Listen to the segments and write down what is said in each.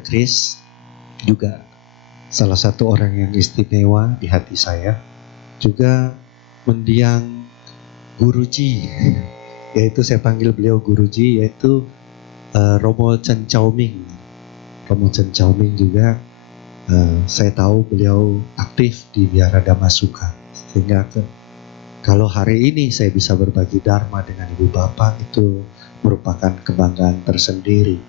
Brother Chris juga salah satu orang yang istimewa di hati saya. Juga mendiang Guruji, yaitu saya panggil beliau Guruji, yaitu Romo Chen Chaoming. Romo Chen Chaoming juga saya tahu beliau aktif di Wihara Dhammasuka, sehingga kalau hari ini saya bisa berbagi dharma dengan Ibu Bapak, itu merupakan kebanggaan tersendiri.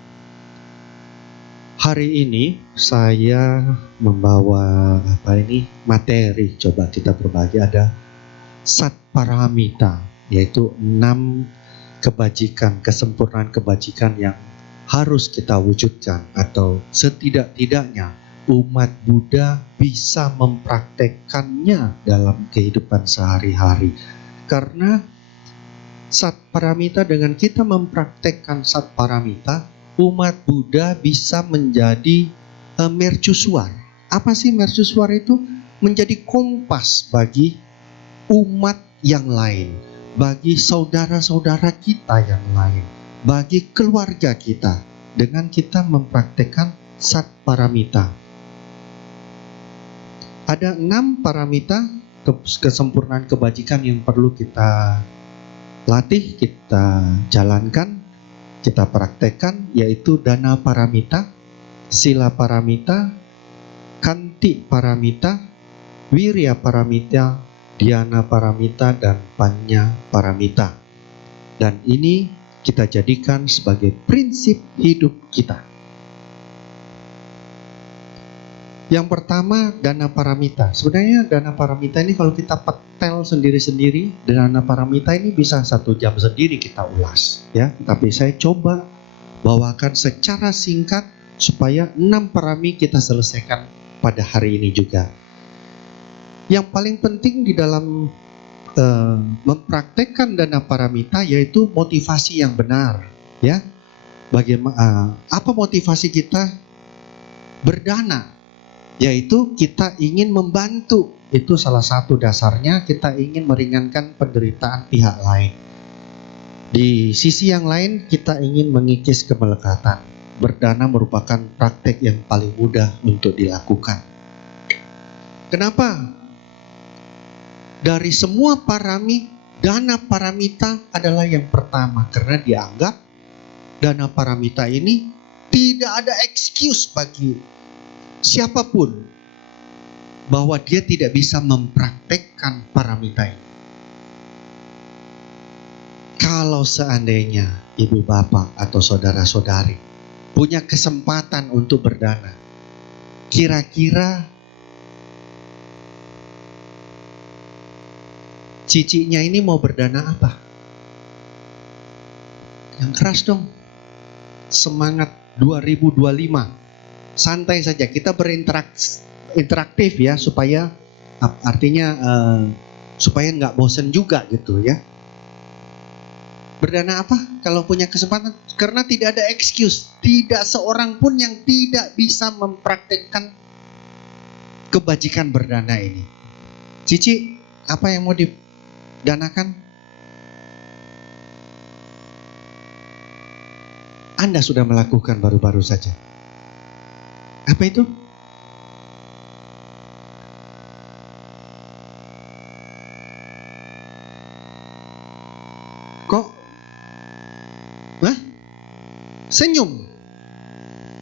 Hari ini saya membawa materi, coba kita berbagi. Ada Satparamita, yaitu 6 kebajikan, kesempurnaan kebajikan yang harus kita wujudkan, atau setidak-tidaknya umat Buddha bisa mempraktekkannya dalam kehidupan sehari-hari. Karena Satparamita, dengan kita mempraktekkan Satparamita, umat Buddha bisa menjadi mercusuar. Apa sih mercusuar itu? Menjadi kompas bagi umat yang lain, bagi saudara-saudara kita yang lain, bagi keluarga kita, dengan kita mempraktekkan Satparamita. Ada 6 paramita kesempurnaan kebajikan yang perlu kita latih, kita jalankan, kita praktekkan, yaitu Dana Paramita, Sila Paramita, Kanti Paramita, Wirya Paramita, Dhyana Paramita, dan Panya Paramita. Dan ini kita jadikan sebagai prinsip hidup kita. Yang pertama, Dana Paramita. Sebenarnya Dana Paramita ini kalau kita petel sendiri-sendiri, Dana Paramita ini bisa 1 jam sendiri kita ulas, ya. Tapi saya coba bawakan secara singkat supaya 6 parami kita selesaikan pada hari ini juga. Yang paling penting di dalam mempraktekkan Dana Paramita yaitu motivasi yang benar, ya. Bagaimana apa motivasi kita berdana? Yaitu kita ingin membantu. Itu salah satu dasarnya, kita ingin meringankan penderitaan pihak lain. Di sisi yang lain, kita ingin mengikis kemelekatan. Berdana merupakan praktek yang paling mudah untuk dilakukan. Kenapa? Dari semua parami, Dana Paramita adalah yang pertama, karena dianggap Dana Paramita ini tidak ada excuse bagi siapapun bahwa dia tidak bisa mempraktekkan paramita ini. Kalau seandainya ibu bapak atau saudara-saudari punya kesempatan untuk berdana, kira-kira cicinya ini mau berdana apa? Yang keras dong. Semangat 2025. Santai saja, kita interaktif ya, supaya artinya supaya nggak bosen juga gitu ya. Berdana apa? Kalau punya kesempatan, karena tidak ada excuse, tidak seorang pun yang tidak bisa mempraktekkan kebajikan berdana ini. Cici, apa yang mau didanakan? Anda sudah melakukan baru-baru saja. Apa itu? Kok? Hah? Senyum?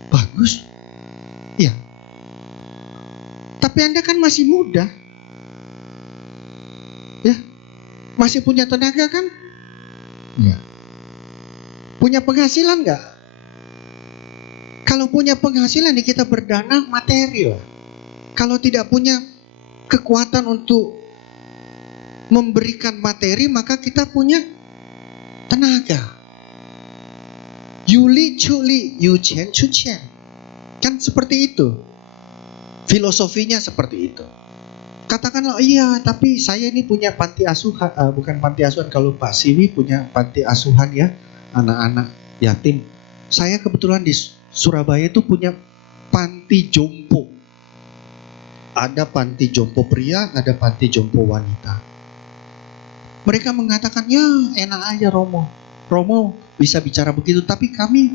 Bagus. Ya. Tapi Anda kan masih muda. Ya. Masih punya tenaga kan? Ya. Punya penghasilan nggak? Kalau punya penghasilan ya kita berdana material. Kalau tidak punya kekuatan untuk memberikan materi, maka kita punya tenaga. Yuli culi, yu chen chu chen. Kan seperti itu. Filosofinya seperti itu. Katakanlah, iya tapi saya ini punya panti asuhan, bukan panti asuhan, kalau Pak Siwi punya panti asuhan ya, anak-anak yatim. Saya kebetulan di Surabaya itu punya panti jompo. Ada panti jompo pria, ada panti jompo wanita. Mereka mengatakan, ya enak aja Romo bisa bicara begitu, tapi kami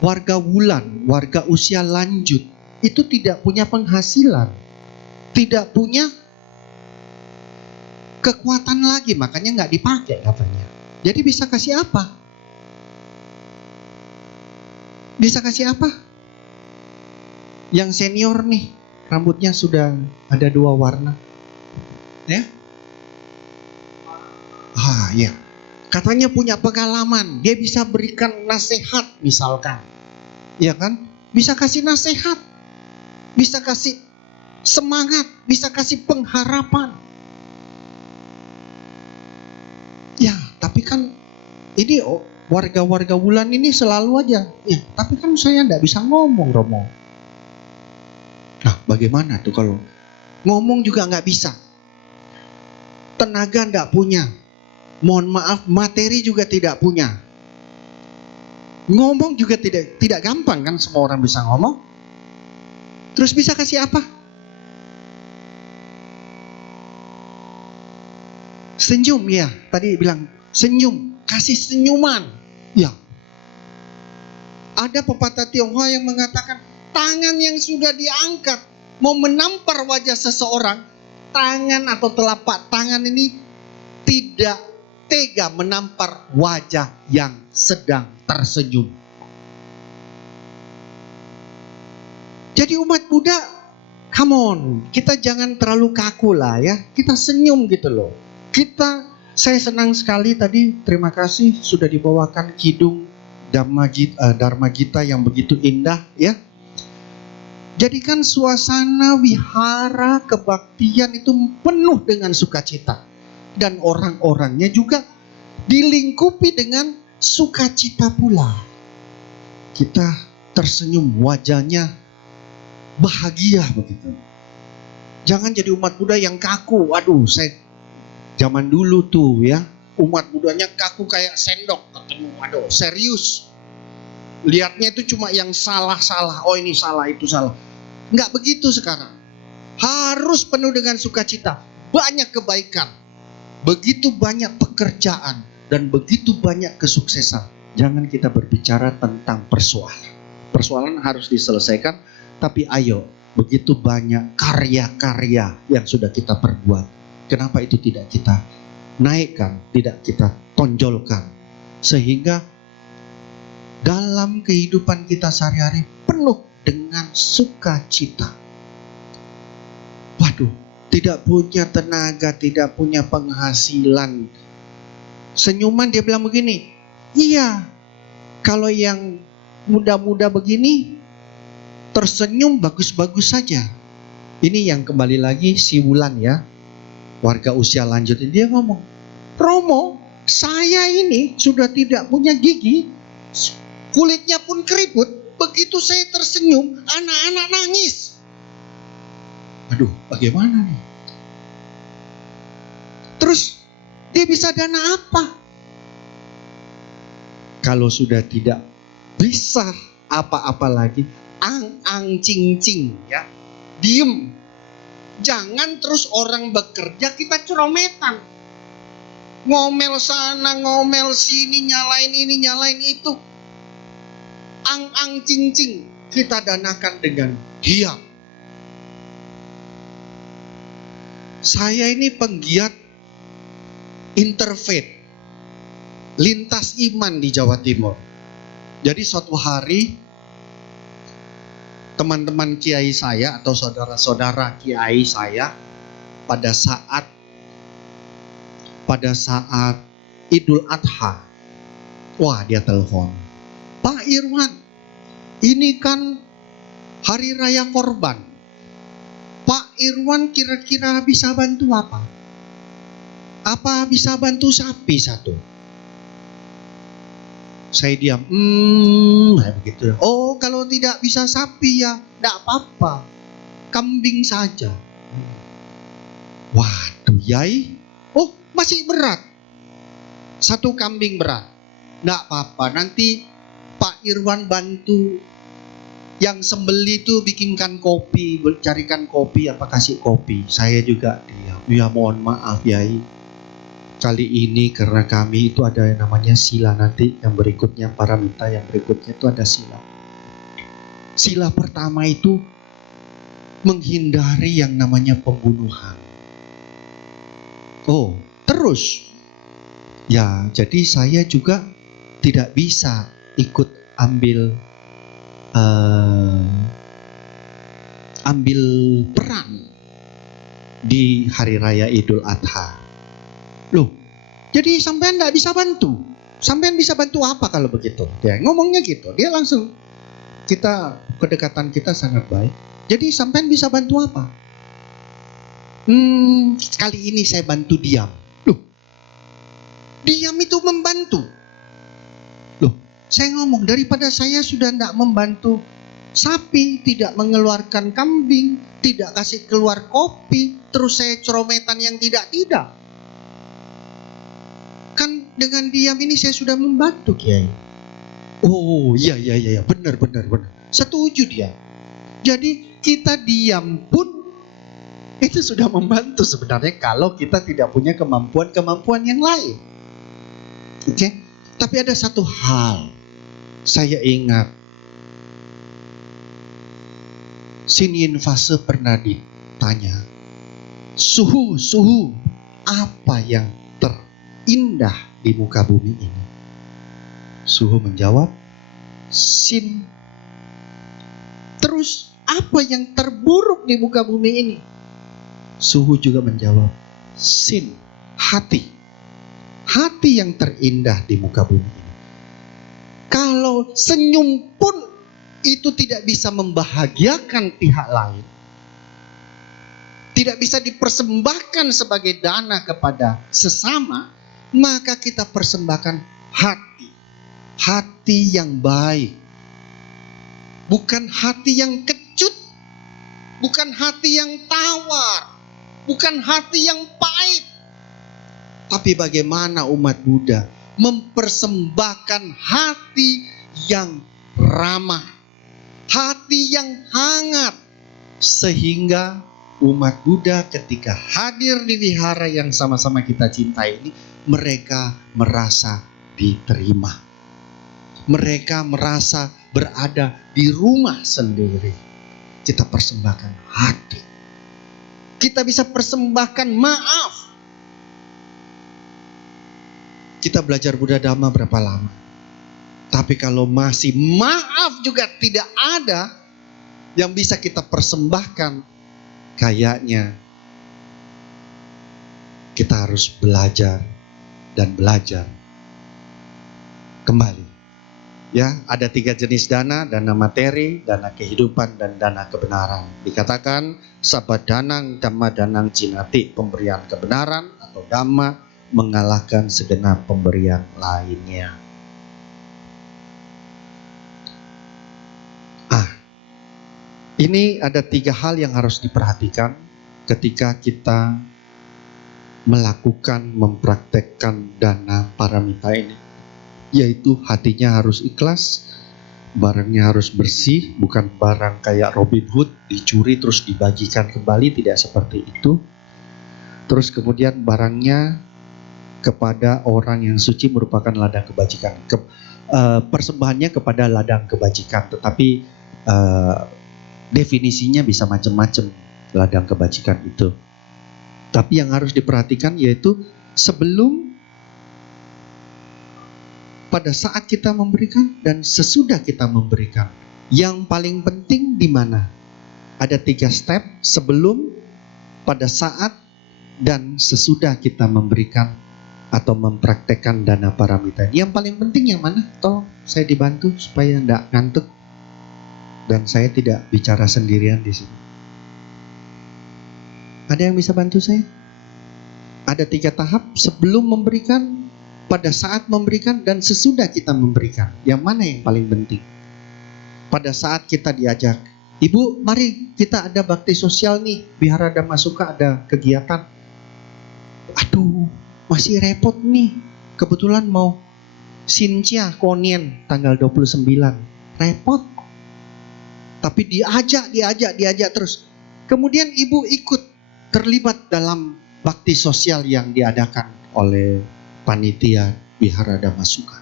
Warga Wulan, warga usia lanjut, itu tidak punya penghasilan, tidak punya kekuatan lagi, makanya nggak dipakai katanya. Jadi bisa kasih apa? Bisa kasih apa? Yang senior nih, rambutnya sudah ada 2 warna. Ya? Ya. Katanya punya pengalaman, dia bisa berikan nasihat misalkan. Ya kan? Bisa kasih nasihat, bisa kasih semangat, bisa kasih pengharapan. Ya, tapi kan ini warga-warga Wulan ini selalu aja, ya, tapi kan saya enggak bisa ngomong, Romo. Nah, bagaimana tuh kalau ngomong juga nggak bisa? Tenaga enggak punya. Mohon maaf, materi juga tidak punya. Ngomong juga tidak gampang kan, semua orang bisa ngomong. Terus bisa kasih apa? Senyum, ya. Tadi bilang senyum, kasih senyuman. Ya. Ada pepatah Tionghoa yang mengatakan tangan yang sudah diangkat mau menampar wajah seseorang, tangan atau telapak tangan ini tidak tega menampar wajah yang sedang tersenyum. Jadi umat Buddha, come on, kita jangan terlalu kaku lah ya. Kita senyum gitu loh. Saya senang sekali tadi, terima kasih sudah dibawakan kidung Dharma Gita yang begitu indah ya. Jadikan suasana wihara kebaktian itu penuh dengan sukacita. Dan orang-orangnya juga dilingkupi dengan sukacita pula. Kita tersenyum, wajahnya bahagia begitu. Jangan jadi umat Buddha yang kaku. Aduh, saya zaman dulu tuh ya, umat Buddhanya kaku kayak sendok ketemu. Aduh, serius. Lihatnya itu cuma yang salah-salah. Oh ini salah, itu salah. Nggak begitu sekarang. Harus penuh dengan sukacita. Banyak kebaikan. Begitu banyak pekerjaan. Dan begitu banyak kesuksesan. Jangan kita berbicara tentang persoalan. Persoalan harus diselesaikan. Tapi ayo, begitu banyak karya-karya yang sudah kita perbuat. Kenapa itu tidak kita naikkan, tidak kita tonjolkan. Sehingga dalam kehidupan kita sehari-hari penuh dengan sukacita. Waduh, tidak punya tenaga, tidak punya penghasilan. Senyuman dia bilang begini, iya, kalau yang muda-muda begini, tersenyum bagus-bagus saja. Ini yang kembali lagi si Wulan ya, warga usia lanjut ini, dia ngomong, Romo, saya ini sudah tidak punya gigi, kulitnya pun keriput, begitu saya tersenyum, anak-anak nangis. Aduh, bagaimana nih? Terus dia bisa dana apa? Kalau sudah tidak bisa apa-apa lagi, ang cing ya, diem. Jangan terus orang bekerja kita cerometan, ngomel sana ngomel sini, nyalain ini nyalain itu. Ang cing kita danakan dengan diam. Saya ini penggiat interfaith, lintas iman di Jawa Timur. Jadi suatu hari teman-teman kiai saya atau saudara-saudara kiai saya pada saat Idul Adha, wah dia telepon, Pak Irwan, ini kan hari raya korban. Pak Irwan kira-kira bisa bantu apa? Apa bisa bantu sapi satu? Saya diam. Begitu. Oh, kalau tidak bisa sapi ya, tidak apa-apa. Kambing saja. Waduh, yai. Oh, masih berat. Satu kambing berat. Tidak apa-apa. Nanti Pak Irwan bantu. Yang sembeli itu bikinkan kopi, carikan kopi, apa kasih kopi. Saya juga diam. Ya mohon maaf yai, kali ini karena kami itu ada yang namanya sila, nanti yang berikutnya paramita yang berikutnya itu ada sila. Sila pertama itu menghindari yang namanya pembunuhan. Oh, terus ya, jadi saya juga tidak bisa ikut ambil peran di hari raya Idul Adha. Loh, jadi sampean tidak bisa bantu. Sampean bisa bantu apa kalau begitu? Dia ngomongnya gitu. Dia langsung, kedekatan kita sangat baik. Jadi sampean bisa bantu apa? Kali ini saya bantu diam. Loh, diam itu membantu. Loh, saya ngomong, daripada saya sudah tidak membantu sapi, tidak mengeluarkan kambing, tidak kasih keluar kopi, terus saya cerometan yang tidak. Kan dengan diam ini saya sudah membantu, Kiai. Oh iya, benar. Setuju dia. Jadi kita diam pun itu sudah membantu sebenarnya kalau kita tidak punya kemampuan yang lain. Oke? Tapi ada satu hal saya ingat. Sin Yin Fase pernah ditanya, suhu apa yang terindah di muka bumi ini? Suhu menjawab, Sin. Terus apa yang terburuk di muka bumi ini? Suhu juga menjawab, Sin. Hati yang terindah di muka bumi ini. Kalau senyum pun itu tidak bisa membahagiakan pihak lain, tidak bisa dipersembahkan sebagai dana kepada sesama, maka kita persembahkan hati yang baik, bukan hati yang kecut, bukan hati yang tawar, bukan hati yang pahit. Tapi bagaimana umat Buddha mempersembahkan hati yang ramah, hati yang hangat, sehingga umat Buddha ketika hadir di wihara yang sama-sama kita cintai ini, mereka merasa diterima. Mereka merasa berada di rumah sendiri. Kita persembahkan hati. Kita bisa persembahkan maaf. Kita belajar Buddha Dhamma berapa lama? Tapi kalau masih maaf juga tidak ada yang bisa kita persembahkan, kayaknya kita harus belajar kembali. Ya, ada 3 jenis dana materi, dana kehidupan, dan dana kebenaran. Dikatakan sabadanang dhamma danang jinati, pemberian kebenaran atau dhamma mengalahkan segenap pemberian lainnya. Ini ada 3 hal yang harus diperhatikan ketika kita mempraktekkan dana paramita ini. Yaitu hatinya harus ikhlas, barangnya harus bersih, bukan barang kayak Robin Hood, dicuri terus dibagikan kembali, tidak seperti itu. Terus kemudian barangnya kepada orang yang suci merupakan ladang kebajikan. Persembahannya kepada ladang kebajikan, tetapi definisinya bisa macam-macam ladang kebajikan itu. Tapi yang harus diperhatikan yaitu sebelum, pada saat kita memberikan, dan sesudah kita memberikan. Yang paling penting di mana? Ada 3 step: sebelum, pada saat, dan sesudah kita memberikan atau mempraktekkan dana paramita. Yang paling penting yang mana? Tolong saya dibantu supaya tidak ngantuk dan saya tidak bicara sendirian di sini. Ada yang bisa bantu saya? Ada 3 tahap: sebelum memberikan, pada saat memberikan, dan sesudah kita memberikan. Yang mana yang paling penting? Pada saat kita diajak, Ibu, mari kita ada bakti sosial nih, Wihara Dhammasuka ada kegiatan. Aduh, masih repot nih. Kebetulan mau Sincia Konien tanggal 29. Repot. Tapi diajak terus. Kemudian ibu ikut terlibat dalam bakti sosial yang diadakan oleh panitia Wihara Dhammasuka.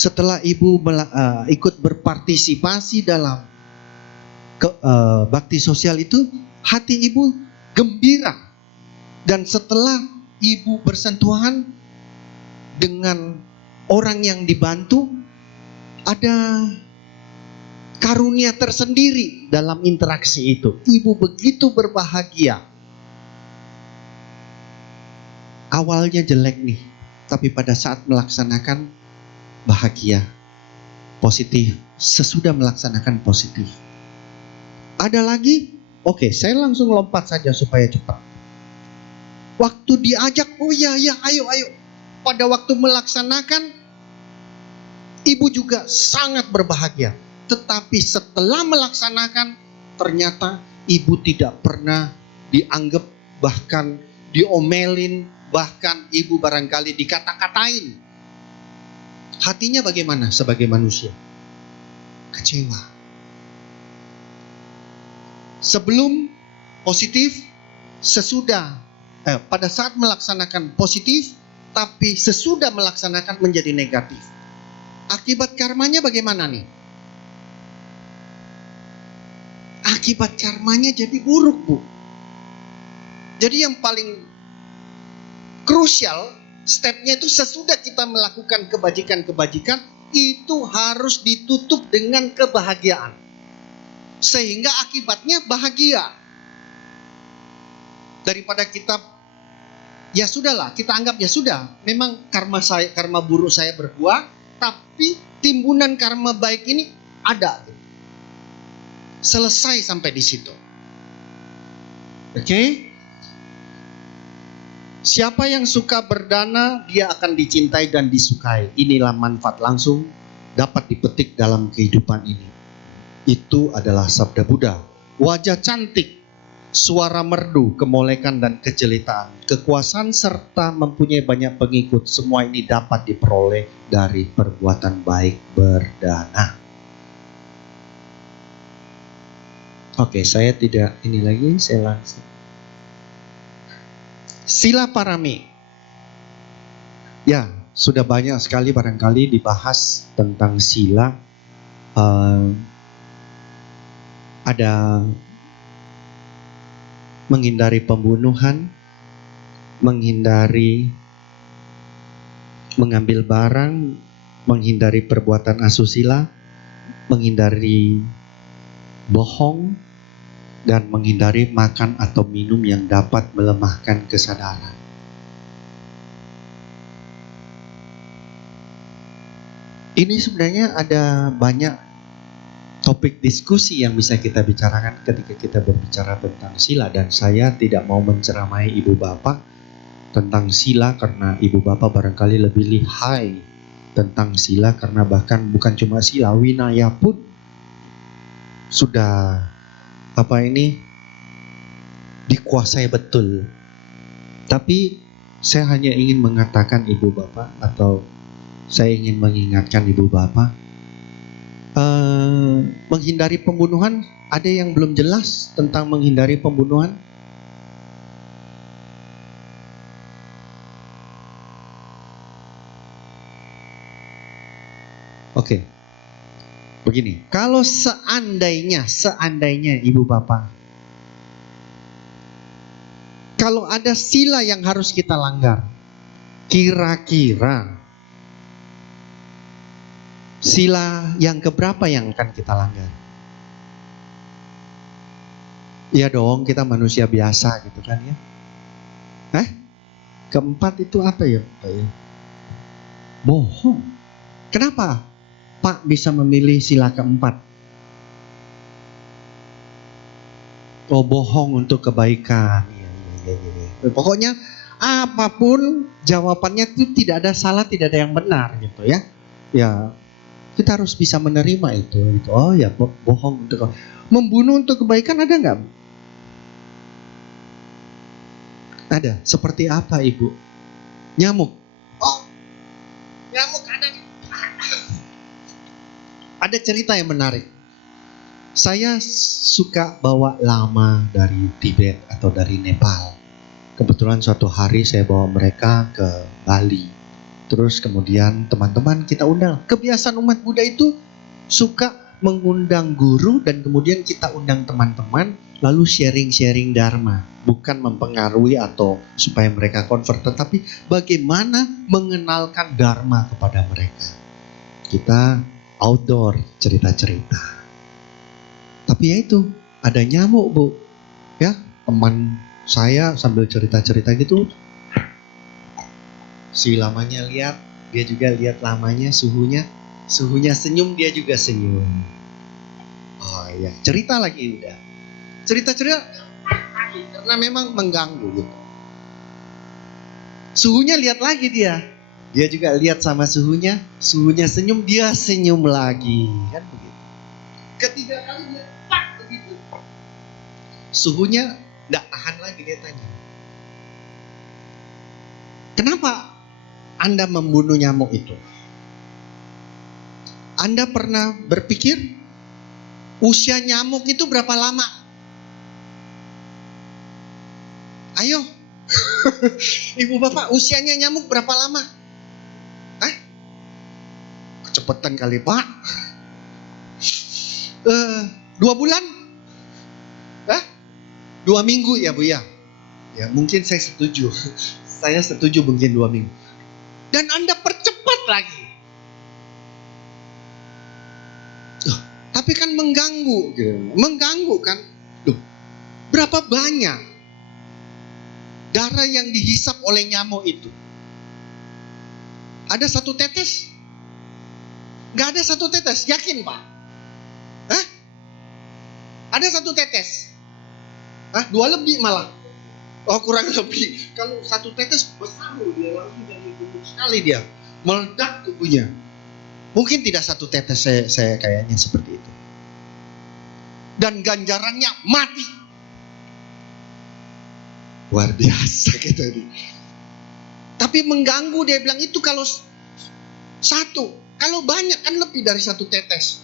setelah ibu ikut berpartisipasi dalam bakti sosial itu, hati ibu gembira. Dan setelah ibu bersentuhan dengan orang yang dibantu, ada karunia tersendiri dalam interaksi itu. Ibu begitu berbahagia. Awalnya jelek nih, tapi pada saat melaksanakan bahagia, positif. Sesudah melaksanakan positif. Ada lagi? Oke, saya langsung lompat saja supaya cepat. Waktu diajak, oh ya, ayo. Pada waktu melaksanakan, ibu juga sangat berbahagia. Tetapi setelah melaksanakan, ternyata ibu tidak pernah dianggap, bahkan diomelin, bahkan ibu barangkali dikata-katain. Hatinya bagaimana sebagai manusia? Kecewa. Sebelum positif, sesudah pada saat melaksanakan positif, tapi sesudah melaksanakan menjadi negatif. Akibat karmanya bagaimana nih? Akibat karmanya jadi buruk, Bu. Jadi yang paling krusial, stepnya itu sesudah kita melakukan kebajikan-kebajikan, itu harus ditutup dengan kebahagiaan. Sehingga akibatnya bahagia. Daripada kita, ya sudahlah, kita anggap ya sudah, memang karma buruk saya berbuah, tapi timbunan karma baik ini ada. Selesai sampai di situ. Oke? Siapa yang suka berdana, dia akan dicintai dan disukai. Inilah manfaat langsung dapat dipetik dalam kehidupan ini. Itu adalah sabda Buddha. Wajah cantik, suara merdu, kemolekan dan kejelitaan, kekuasaan serta mempunyai banyak pengikut, semua ini dapat diperoleh dari perbuatan baik berdana. Oke, saya tidak ini lagi, saya langsung. Sila parami. Ya, sudah banyak sekali barangkali dibahas tentang sila. Ada menghindari pembunuhan, menghindari mengambil barang, menghindari perbuatan asusila, menghindari bohong, dan menghindari makan atau minum yang dapat melemahkan kesadaran. Ini sebenarnya ada banyak topik diskusi yang bisa kita bicarakan ketika kita berbicara tentang sila, dan saya tidak mau menceramai ibu bapak tentang sila karena ibu bapak barangkali lebih lihai tentang sila, karena bahkan bukan cuma sila, winaya pun sudah dikuasai betul. Tapi saya hanya ingin mengatakan ibu bapak, atau saya ingin mengingatkan ibu bapak, menghindari pembunuhan. Ada yang belum jelas tentang menghindari pembunuhan? Oke. Begini, kalau seandainya ibu bapak, kalau ada sila yang harus kita langgar, kira-kira sila yang keberapa yang akan kita langgar? Iya dong, kita manusia biasa gitu kan ya. Keempat itu apa ya Pak ya? Bohong. Kenapa Pak bisa memilih sila keempat? Oh, bohong untuk kebaikan. Iya. Pokoknya apapun jawabannya itu tidak ada salah, tidak ada yang benar gitu ya. Ya, kita harus bisa menerima itu. Oh ya, bohong untuk membunuh untuk kebaikan ada nggak? Ada. Seperti apa ibu? Nyamuk. Oh, nyamuk ada. Ada cerita yang menarik. Saya suka bawa lama dari Tibet atau dari Nepal. Kebetulan suatu hari saya bawa mereka ke Bali. Terus kemudian teman-teman kita undang. Kebiasaan umat Buddha itu suka mengundang guru dan kemudian kita undang teman-teman lalu sharing-sharing dharma. Bukan mempengaruhi atau supaya mereka convert, tetapi bagaimana mengenalkan dharma kepada mereka. Kita outdoor cerita-cerita. Tapi ya itu, ada nyamuk Bu. Ya, teman saya sambil cerita-cerita gitu, si lamanya lihat, dia juga lihat lamanya, suhunya senyum, dia juga senyum. Oh iya, cerita lagi udah. Cerita-cerita karena memang mengganggu gitu. Suhunya lihat lagi dia juga lihat sama suhunya senyum, dia senyum lagi, kan begitu. Ketiga kali dia pak begitu. Suhunya enggak tahan lagi, dia tanya, "Kenapa Anda membunuh nyamuk itu? Anda pernah berpikir usia nyamuk itu berapa lama? Ayo." Ibu bapak, usianya nyamuk berapa lama? Kecepatan kali Pak. 2 bulan? 2 minggu ya Bu ya? Ya mungkin saya setuju. Saya setuju mungkin 2 minggu. Dan Anda percepat lagi. Tapi kan mengganggu gitu. Mengganggu kan. Berapa banyak darah yang dihisap oleh nyamuk itu? Ada 1 tetes? Gak ada 1 tetes, yakin Pak? Ada 1 tetes? 2 lebih malah. Oh kurang lebih. Kalau 1 tetes besar dia langsung jadi gemuk sekali dia. Meledak tubuhnya. Mungkin tidak 1 tetes, saya kayaknya seperti itu. Dan ganjarannya mati. Luar biasa gitu. Tapi mengganggu, dia bilang itu kalau 1. Kalau banyak kan lebih dari 1 tetes.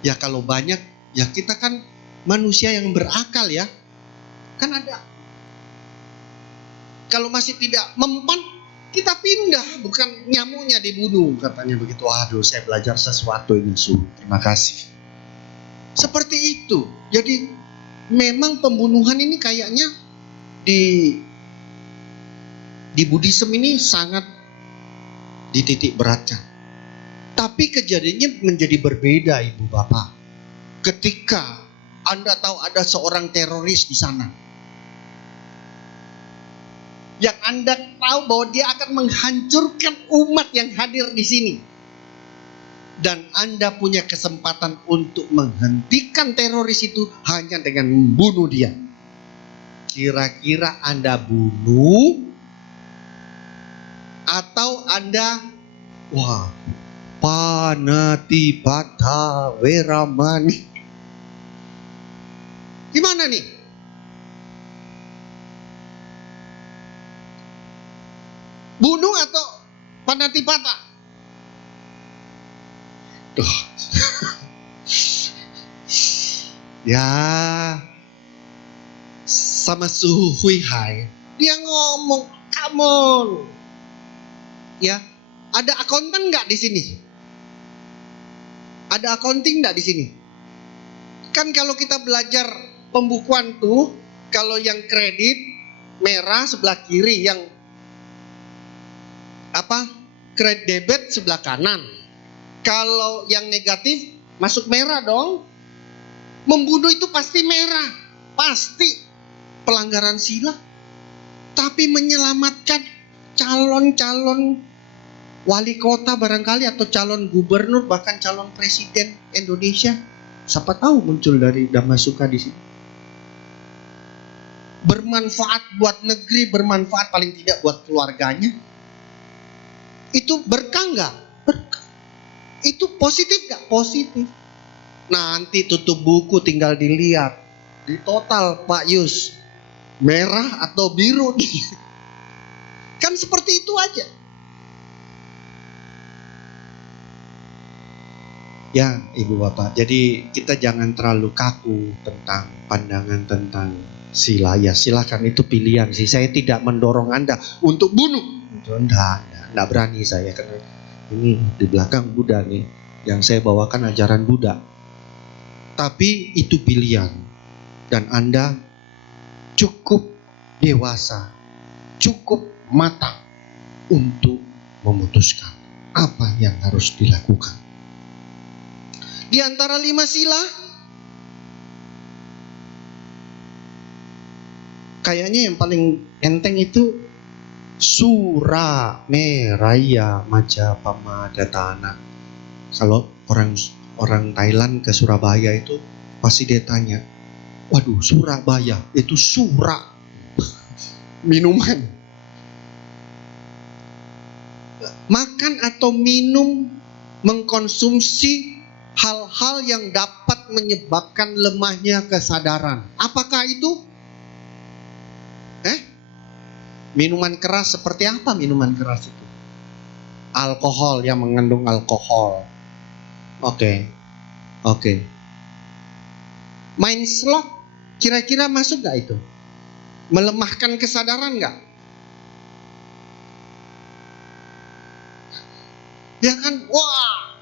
Ya kalau banyak, ya kita kan manusia yang berakal ya. Kan ada. Kalau masih tidak mempan, kita pindah, bukan nyamuknya dibunuh, katanya begitu. Aduh, saya belajar sesuatu ini, terima kasih. Seperti itu. Jadi memang pembunuhan ini kayaknya di Buddhisme ini sangat dititik beratkan. Tapi kejadiannya menjadi berbeda Ibu Bapak. Ketika Anda tahu ada seorang teroris di sana, yang Anda tahu bahwa dia akan menghancurkan umat yang hadir di sini. Dan Anda punya kesempatan untuk menghentikan teroris itu hanya dengan membunuh dia. Kira-kira Anda bunuh atau Anda panatipata weramani? Gimana nih? Bunuh atau panatipata? Ya, sama Su Huihai, dia ngomong, come on. Ya, ada akuntan nggak di sini? Ada accounting nggak di sini? Kan kalau kita belajar pembukuan tuh, kalau yang kredit merah sebelah kiri, yang kredit debit sebelah kanan. Kalau yang negatif masuk merah dong. Membunuh itu pasti merah, pasti pelanggaran sila. Tapi menyelamatkan calon-calon wali kota barangkali, atau calon gubernur, bahkan calon presiden Indonesia, siapa tahu muncul dari Dhammasuka di sini. Bermanfaat buat negeri, bermanfaat paling tidak buat keluarganya. Itu berkah nggak? Berkah. Itu positif nggak? Positif. Nanti tutup buku tinggal dilihat di total Pak Yus, merah atau biru nih. Kan seperti itu aja. Ya Ibu Bapak, jadi kita jangan terlalu kaku tentang pandangan tentang sila. Ya silakan, itu pilihan sih. Saya tidak mendorong Anda untuk bunuh. Enggak. Nggak berani saya karena ini di belakang Buddha nih, yang saya bawakan ajaran Buddha. Tapi itu pilihan, dan Anda cukup dewasa, cukup matang untuk memutuskan apa yang harus dilakukan. Di antara 5 sila, kayaknya yang paling enteng itu Sura Meraya Majapahit Datana. Kalau orang Thailand ke Surabaya itu pasti dia tanya, waduh, Surabaya itu sura minuman. Makan atau minum, mengkonsumsi hal-hal yang dapat menyebabkan lemahnya kesadaran. Apakah itu? Minuman keras seperti apa minuman keras itu? Alkohol, yang mengandung alkohol. Oke. Main slot, kira-kira masuk gak itu? Melemahkan kesadaran gak? Ya kan, wah,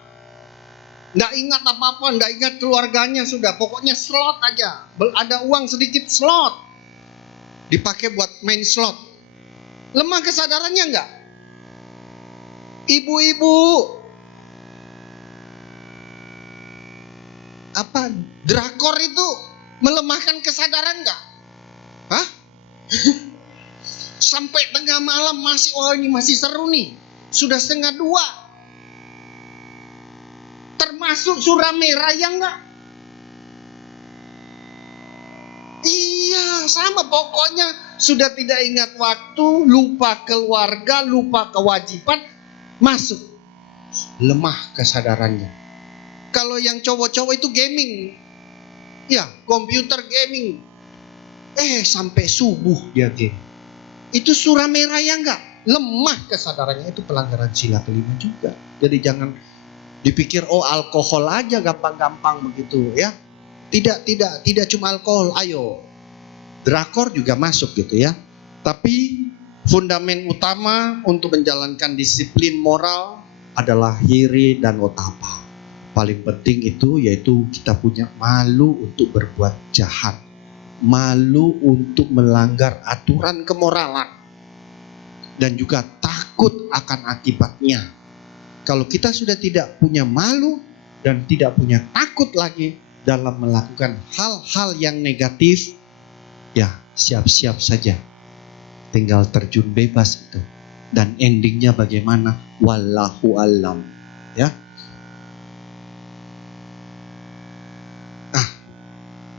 gak ingat apa-apa, gak ingat keluarganya sudah. Pokoknya slot aja, ada uang sedikit slot, dipakai buat main slot. Lemah kesadarannya enggak? Ibu-ibu, apa drakor itu melemahkan kesadaran enggak? Hah? Sampai tengah malam masih, oh ini masih seru nih, sudah 1:30. Termasuk Surameraya enggak? Iya, sama pokoknya. Sudah tidak ingat waktu, lupa keluarga, lupa kewajiban, masuk. Lemah kesadarannya. Kalau yang cowok-cowok itu gaming. Ya, komputer gaming. Sampai subuh dia game. Itu Surameraya enggak? Lemah kesadarannya, itu pelanggaran sila kelima juga. Jadi jangan dipikir alkohol aja gampang-gampang begitu ya. Tidak cuma alkohol, ayo. Drakor juga masuk gitu ya. Tapi fundamen utama untuk menjalankan disiplin moral adalah hiri dan otapa. Paling penting itu yaitu kita punya malu untuk berbuat jahat, malu untuk melanggar aturan kemoralan, dan juga takut akan akibatnya. Kalau kita sudah tidak punya malu dan tidak punya takut lagi dalam melakukan hal-hal yang negatif, ya siap-siap saja, tinggal terjun bebas itu. Dan endingnya bagaimana? Wallahu alam. Ya.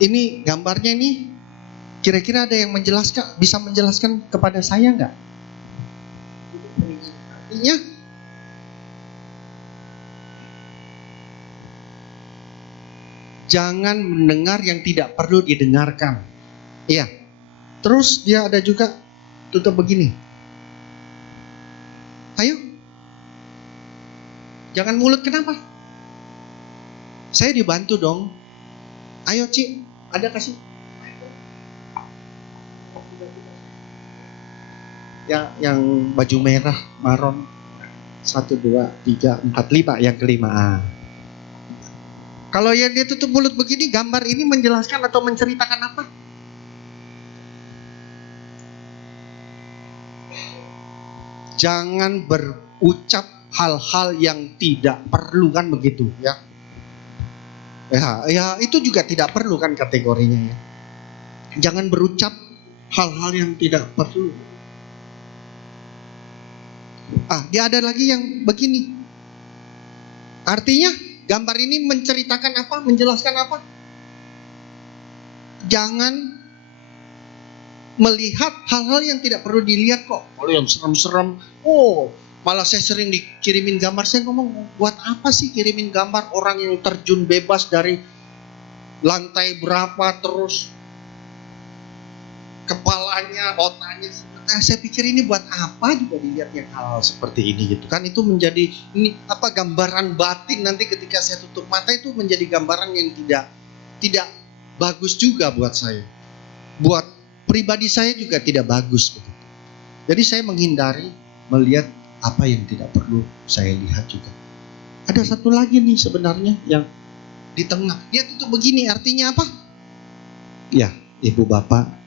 Ini gambarnya nih, kira-kira ada yang menjelaskan, bisa menjelaskan kepada saya nggak? Artinya jangan mendengar yang tidak perlu didengarkan. Iya. Terus dia ada juga tutup begini. Ayo. Jangan mulut, kenapa? Saya dibantu dong. Ayo Ci, ada kasih. Ya, yang baju merah, maron. 1, 2, 3, 4, 5, yang kelima. Kalau yang dia tutup mulut begini, gambar ini menjelaskan atau menceritakan apa? Jangan berucap hal-hal yang tidak perlu, kan begitu ya. Ya itu juga tidak perlu kan kategorinya ya. Jangan berucap hal-hal yang tidak perlu. Dia ada lagi yang begini. Artinya gambar ini menceritakan apa? Menjelaskan apa? Jangan melihat hal-hal yang tidak perlu dilihat kok. Kalau yang serem-serem, malah saya sering dikirimin gambar. Saya ngomong, buat apa sih kirimin gambar orang yang terjun bebas dari lantai berapa, terus kepalanya, otaknya. Saya pikir ini buat apa juga dilihat yang hal seperti ini gitu kan. Itu menjadi gambaran batin. Nanti ketika saya tutup mata itu menjadi gambaran yang tidak bagus juga buat saya. Buat pribadi saya juga tidak bagus begitu. Jadi saya menghindari melihat apa yang tidak perlu saya lihat juga. Ada satu lagi nih sebenarnya yang di tengah. Dia tutup begini, artinya apa? Ya, ibu bapak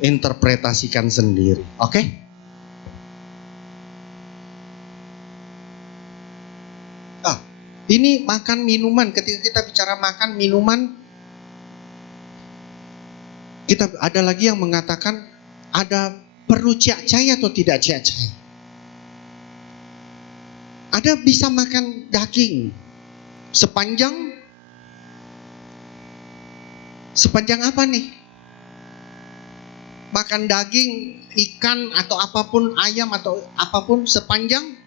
interpretasikan sendiri. Oke? Ini makan minuman. Ketika kita bicara makan minuman, kita ada lagi yang mengatakan ada perlu ciak-cai atau tidak ciak-cai. Ada bisa makan daging sepanjang apa nih? Makan daging, ikan atau apapun, ayam atau apapun sepanjang.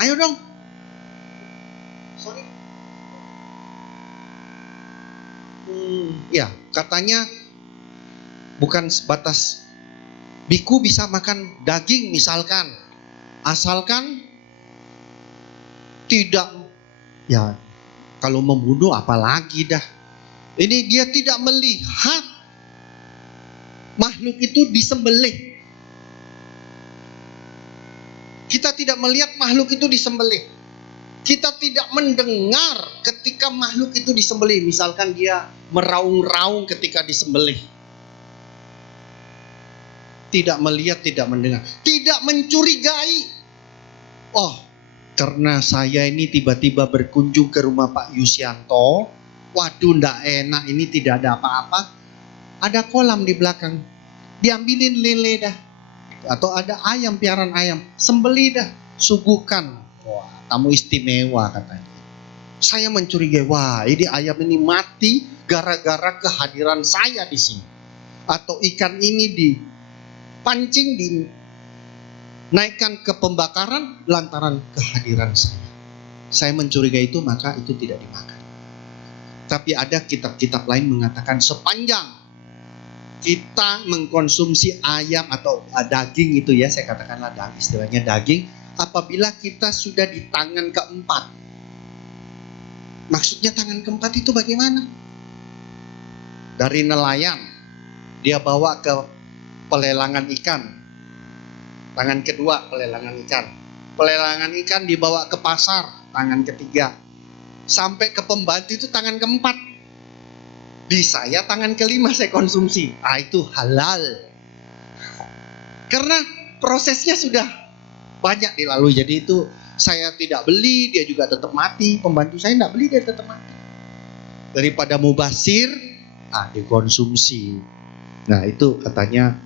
Ayo dong. Sorry. Ya, katanya bukan sebatas biku bisa makan daging misalkan, asalkan tidak, ya kalau membunuh apalagi dah. Ini dia tidak melihat makhluk itu disembelih. Kita tidak melihat makhluk itu disembelih. Kita tidak mendengar ketika makhluk itu disembelih. Misalkan dia meraung-raung ketika disembelih. Tidak melihat, tidak mendengar. Tidak mencurigai. Oh, karena saya ini tiba-tiba berkunjung ke rumah Pak Yusianto. Waduh, ndak enak, ini tidak ada apa-apa. Ada kolam di belakang. Diambilin lele dah. Atau ada ayam, piaran ayam. Sembelih dah, suguhkan. Wah, tamu istimewa katanya. Saya mencurigai, wah ini ayam ini mati gara-gara kehadiran saya di sini. Atau ikan ini dipancing, dinaikkan ke pembakaran lantaran kehadiran saya. Saya mencurigai itu, maka itu tidak dimakan. Tapi ada kitab-kitab lain mengatakan sepanjang kita mengkonsumsi ayam atau daging itu ya, saya katakanlah istilahnya daging, apabila kita sudah di tangan keempat. Maksudnya tangan keempat itu bagaimana? Dari nelayan, dia bawa ke pelelangan ikan. Tangan kedua pelelangan ikan. Pelelangan ikan dibawa ke pasar, tangan ketiga. Sampai ke pembantu itu tangan keempat. Di saya tangan kelima saya konsumsi. Itu halal. Karena prosesnya sudah banyak dilalui. Jadi itu saya tidak beli, dia juga tetap mati. Pembantu saya tidak beli, dia tetap mati. Daripada mubazir, dikonsumsi. Nah itu katanya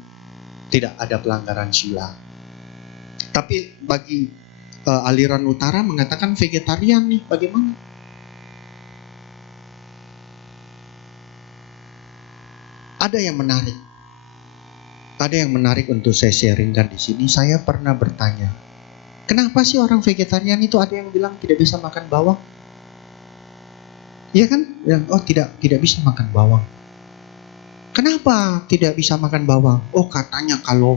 tidak ada pelanggaran syila. Tapi bagi aliran utara mengatakan vegetarian nih, bagaimana? Ada yang menarik. Ada yang menarik untuk saya sharingkan di sini. Saya pernah bertanya, kenapa sih orang vegetarian itu ada yang bilang tidak bisa makan bawang? Iya kan? Oh tidak bisa makan bawang. Kenapa tidak bisa makan bawang? Oh katanya kalau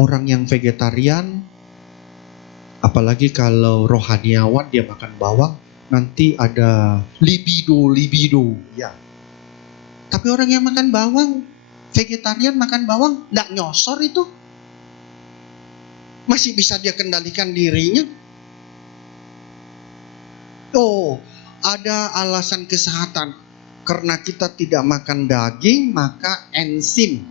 orang yang vegetarian, apalagi kalau rohaniawan dia makan bawang, nanti ada libido. Ya. Tapi orang yang makan bawang, vegetarian makan bawang, nggak nyosor itu. Masih bisa dia kendalikan dirinya. Oh, ada alasan kesehatan. Karena kita tidak makan daging, maka enzim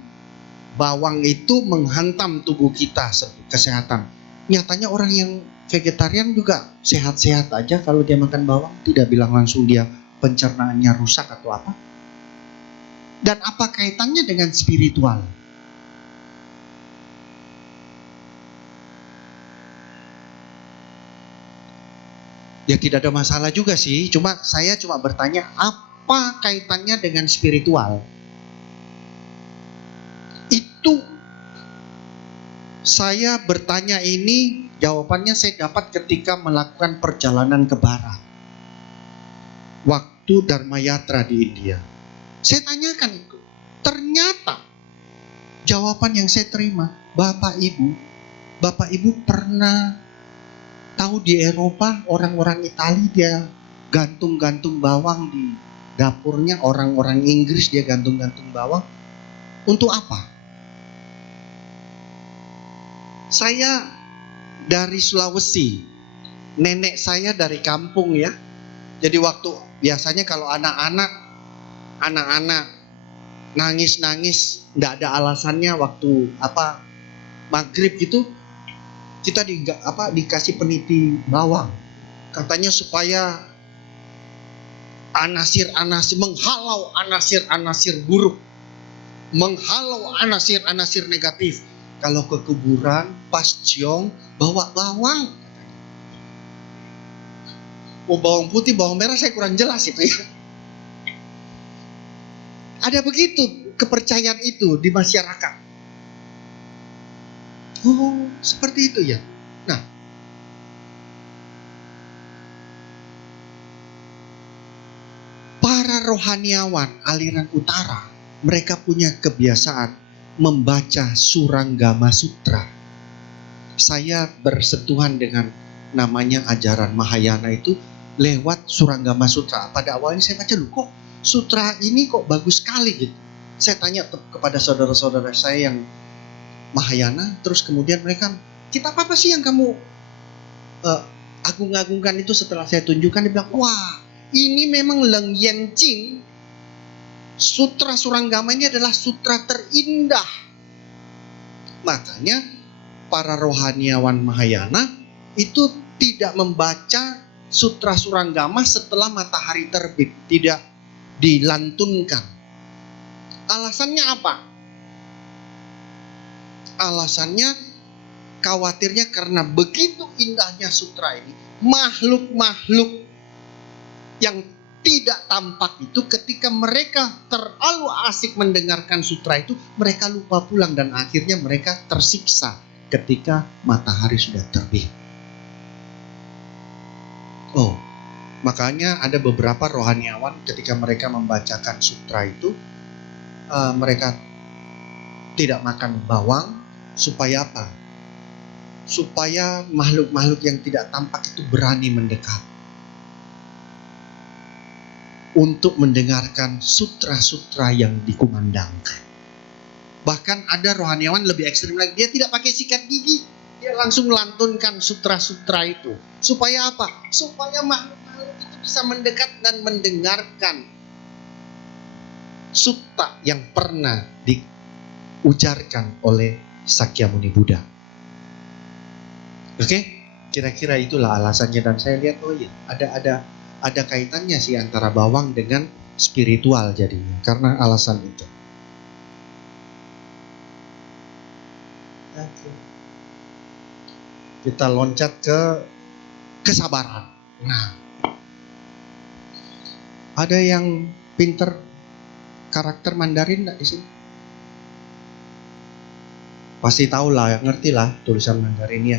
bawang itu menghantam tubuh kita, kesehatan. Nyatanya orang yang vegetarian juga sehat-sehat aja kalau dia makan bawang. Tidak bilang langsung dia pencernaannya rusak atau apa. Dan apa kaitannya dengan spiritual? Ya tidak ada masalah juga sih. Saya cuma bertanya apa kaitannya dengan spiritual? Itu saya bertanya ini, jawabannya saya dapat ketika melakukan perjalanan ke barat. Waktu Dharma Yatra di India. Saya tanyakan itu. Ternyata jawaban yang saya terima, Bapak Ibu pernah tahu di Eropa orang-orang Italia dia gantung-gantung bawang di dapurnya, orang-orang Inggris dia gantung-gantung bawang. Untuk apa? Saya dari Sulawesi, nenek saya dari kampung ya. Jadi waktu biasanya kalau anak-anak nangis-nangis nggak ada alasannya waktu maghrib gitu, kita dikasih peniti bawang, katanya supaya menghalau anasir-anasir buruk, menghalau anasir-anasir negatif. Kalau ke kuburan pas ciong bawa bawang. Oh, bawang putih, bawang merah saya kurang jelas itu ya. Ada begitu kepercayaan itu di masyarakat. Oh, seperti itu ya. Nah, para rohaniawan aliran utara, mereka punya kebiasaan membaca Suranggama Sutra. Saya bersentuhan dengan namanya ajaran Mahayana itu lewat Suranggama Sutra. Pada awalnya saya baca, loh kok sutra ini kok bagus sekali gitu. Saya tanya kepada saudara-saudara saya yang Mahayana, terus kemudian mereka, kitab apa sih yang kamu agung-agungkan itu? Setelah saya tunjukkan, dia bilang, wah ini memang Leng Yenching. Sutra Suranggama ini adalah sutra terindah. Makanya para rohaniawan Mahayana itu tidak membaca sutra Suranggama setelah matahari terbit, tidak dilantunkan. Alasannya apa? Alasannya khawatirnya karena begitu indahnya sutra ini, makhluk-makhluk yang tidak tampak itu ketika mereka terlalu asik mendengarkan sutra itu, mereka lupa pulang dan akhirnya mereka tersiksa ketika matahari sudah terbit. Oh, makanya ada beberapa rohaniawan ketika mereka membacakan sutra itu, mereka tidak makan bawang. Supaya apa? Supaya makhluk-makhluk yang tidak tampak itu berani mendekat untuk mendengarkan sutra-sutra yang dikumandangkan. Bahkan ada rohaniawan lebih ekstrim lagi, dia tidak pakai sikat gigi, dia langsung melantunkan sutra-sutra itu. Supaya apa? Supaya makhluk-makhluk itu bisa mendekat dan mendengarkan sutta yang pernah diujarkan oleh Sakyamuni Buddha. Oke? Kira-kira itulah alasannya, dan saya lihat oh iya, ada kaitannya sih antara bawang dengan spiritual jadinya, karena alasan itu. Oke. Kita loncat ke kesabaran. Nah, ada yang pinter karakter Mandarin nggak di sini? Pasti tahu lah, ngerti lah tulisan Mandarin ya.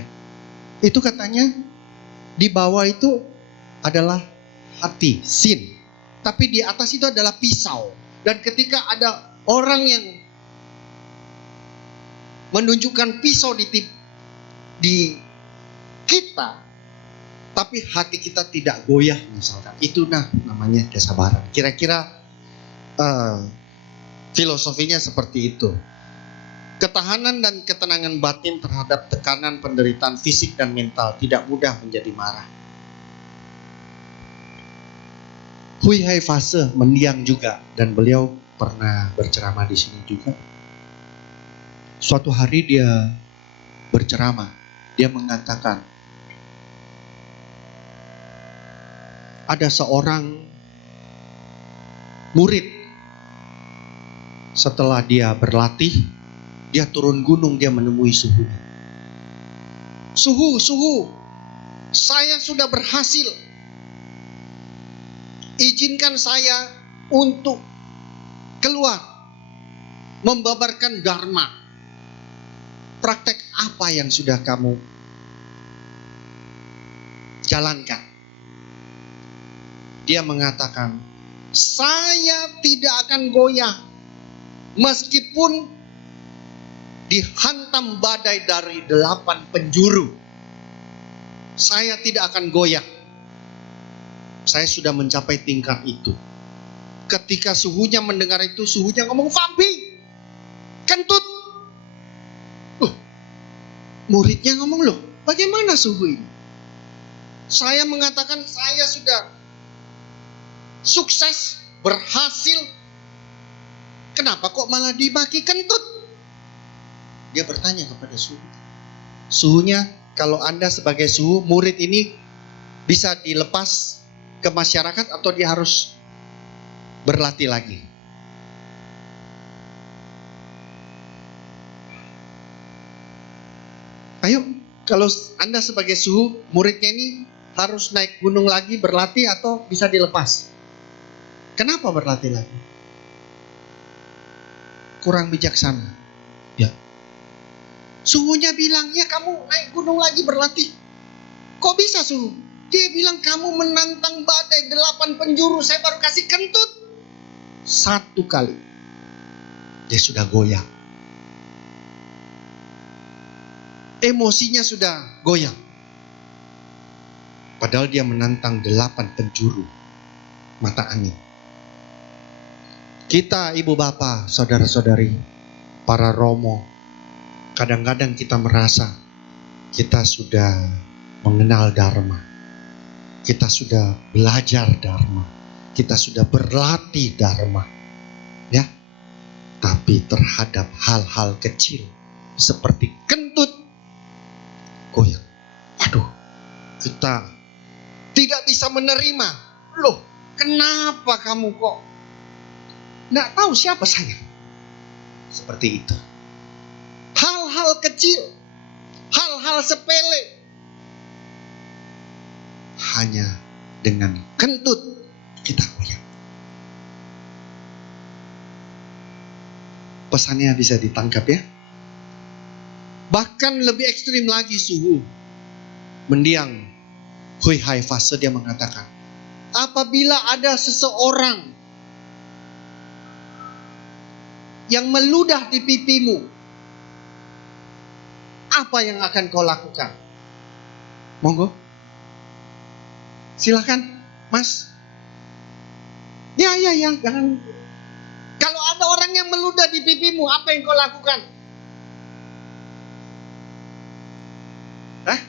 Itu katanya di bawah itu adalah hati, sin. Tapi di atas itu adalah pisau. Dan ketika ada orang yang menunjukkan pisau di kita, tapi hati kita tidak goyah misalkan, itu namanya kesabaran. Kira-kira filosofinya seperti itu. Ketahanan dan ketenangan batin terhadap tekanan penderitaan fisik dan mental, tidak mudah menjadi marah. Hui Hai Fase mendiang juga, dan beliau pernah berceramah di sini juga. Suatu hari dia berceramah, dia mengatakan ada seorang murid, setelah dia berlatih, dia turun gunung, dia menemui suhunya. Suhu, saya sudah berhasil. Izinkan saya untuk keluar membabarkan dharma. Praktek apa yang sudah kamu jalankan? Dia mengatakan, saya tidak akan goyah meskipun dihantam badai dari 8 penjuru. Saya tidak akan goyah. Saya sudah mencapai tingkat itu. Ketika suhunya mendengar itu, suhunya ngomong, Fambi, Muridnya ngomong, loh bagaimana suhu ini? Saya mengatakan saya sudah sukses, berhasil. Kenapa kok malah dimaki kentut? Dia bertanya kepada suhu. Suhunya, kalau Anda sebagai suhu, murid ini bisa dilepas ke masyarakat atau dia harus berlatih lagi? Ayo, kalau Anda sebagai suhu, muridnya ini harus naik gunung lagi berlatih atau bisa dilepas? Kenapa berlatih lagi? Kurang bijaksana. Ya. Suhunya bilang, ya kamu naik gunung lagi berlatih. Kok bisa suhu? Dia bilang kamu menantang badai 8 penjuru, saya baru kasih kentut 1 kali. Dia sudah goyang. Emosinya sudah goyang. Padahal dia menantang 8 penjuru mata angin. Kita ibu bapak, saudara-saudari, para romo, kadang-kadang kita merasa kita sudah mengenal Dharma. Kita sudah belajar Dharma. Kita sudah berlatih Dharma. Ya. Tapi terhadap hal-hal kecil seperti kentut goyang. Aduh, kita tidak bisa menerima. Loh, kenapa kamu kok nggak tahu siapa saya? Seperti itu. Hal-hal kecil, hal-hal sepele, hanya dengan kentut kita goyang. Pesannya bisa ditangkap ya. Bahkan lebih ekstrim lagi suhu. Mendiang Hui Hai Fase dia mengatakan, apabila ada seseorang yang meludah di pipimu, apa yang akan kau lakukan? Monggo. Silakan, Mas. Ya, jangan. Kalau ada orang yang meludah di pipimu, apa yang kau lakukan? Hah?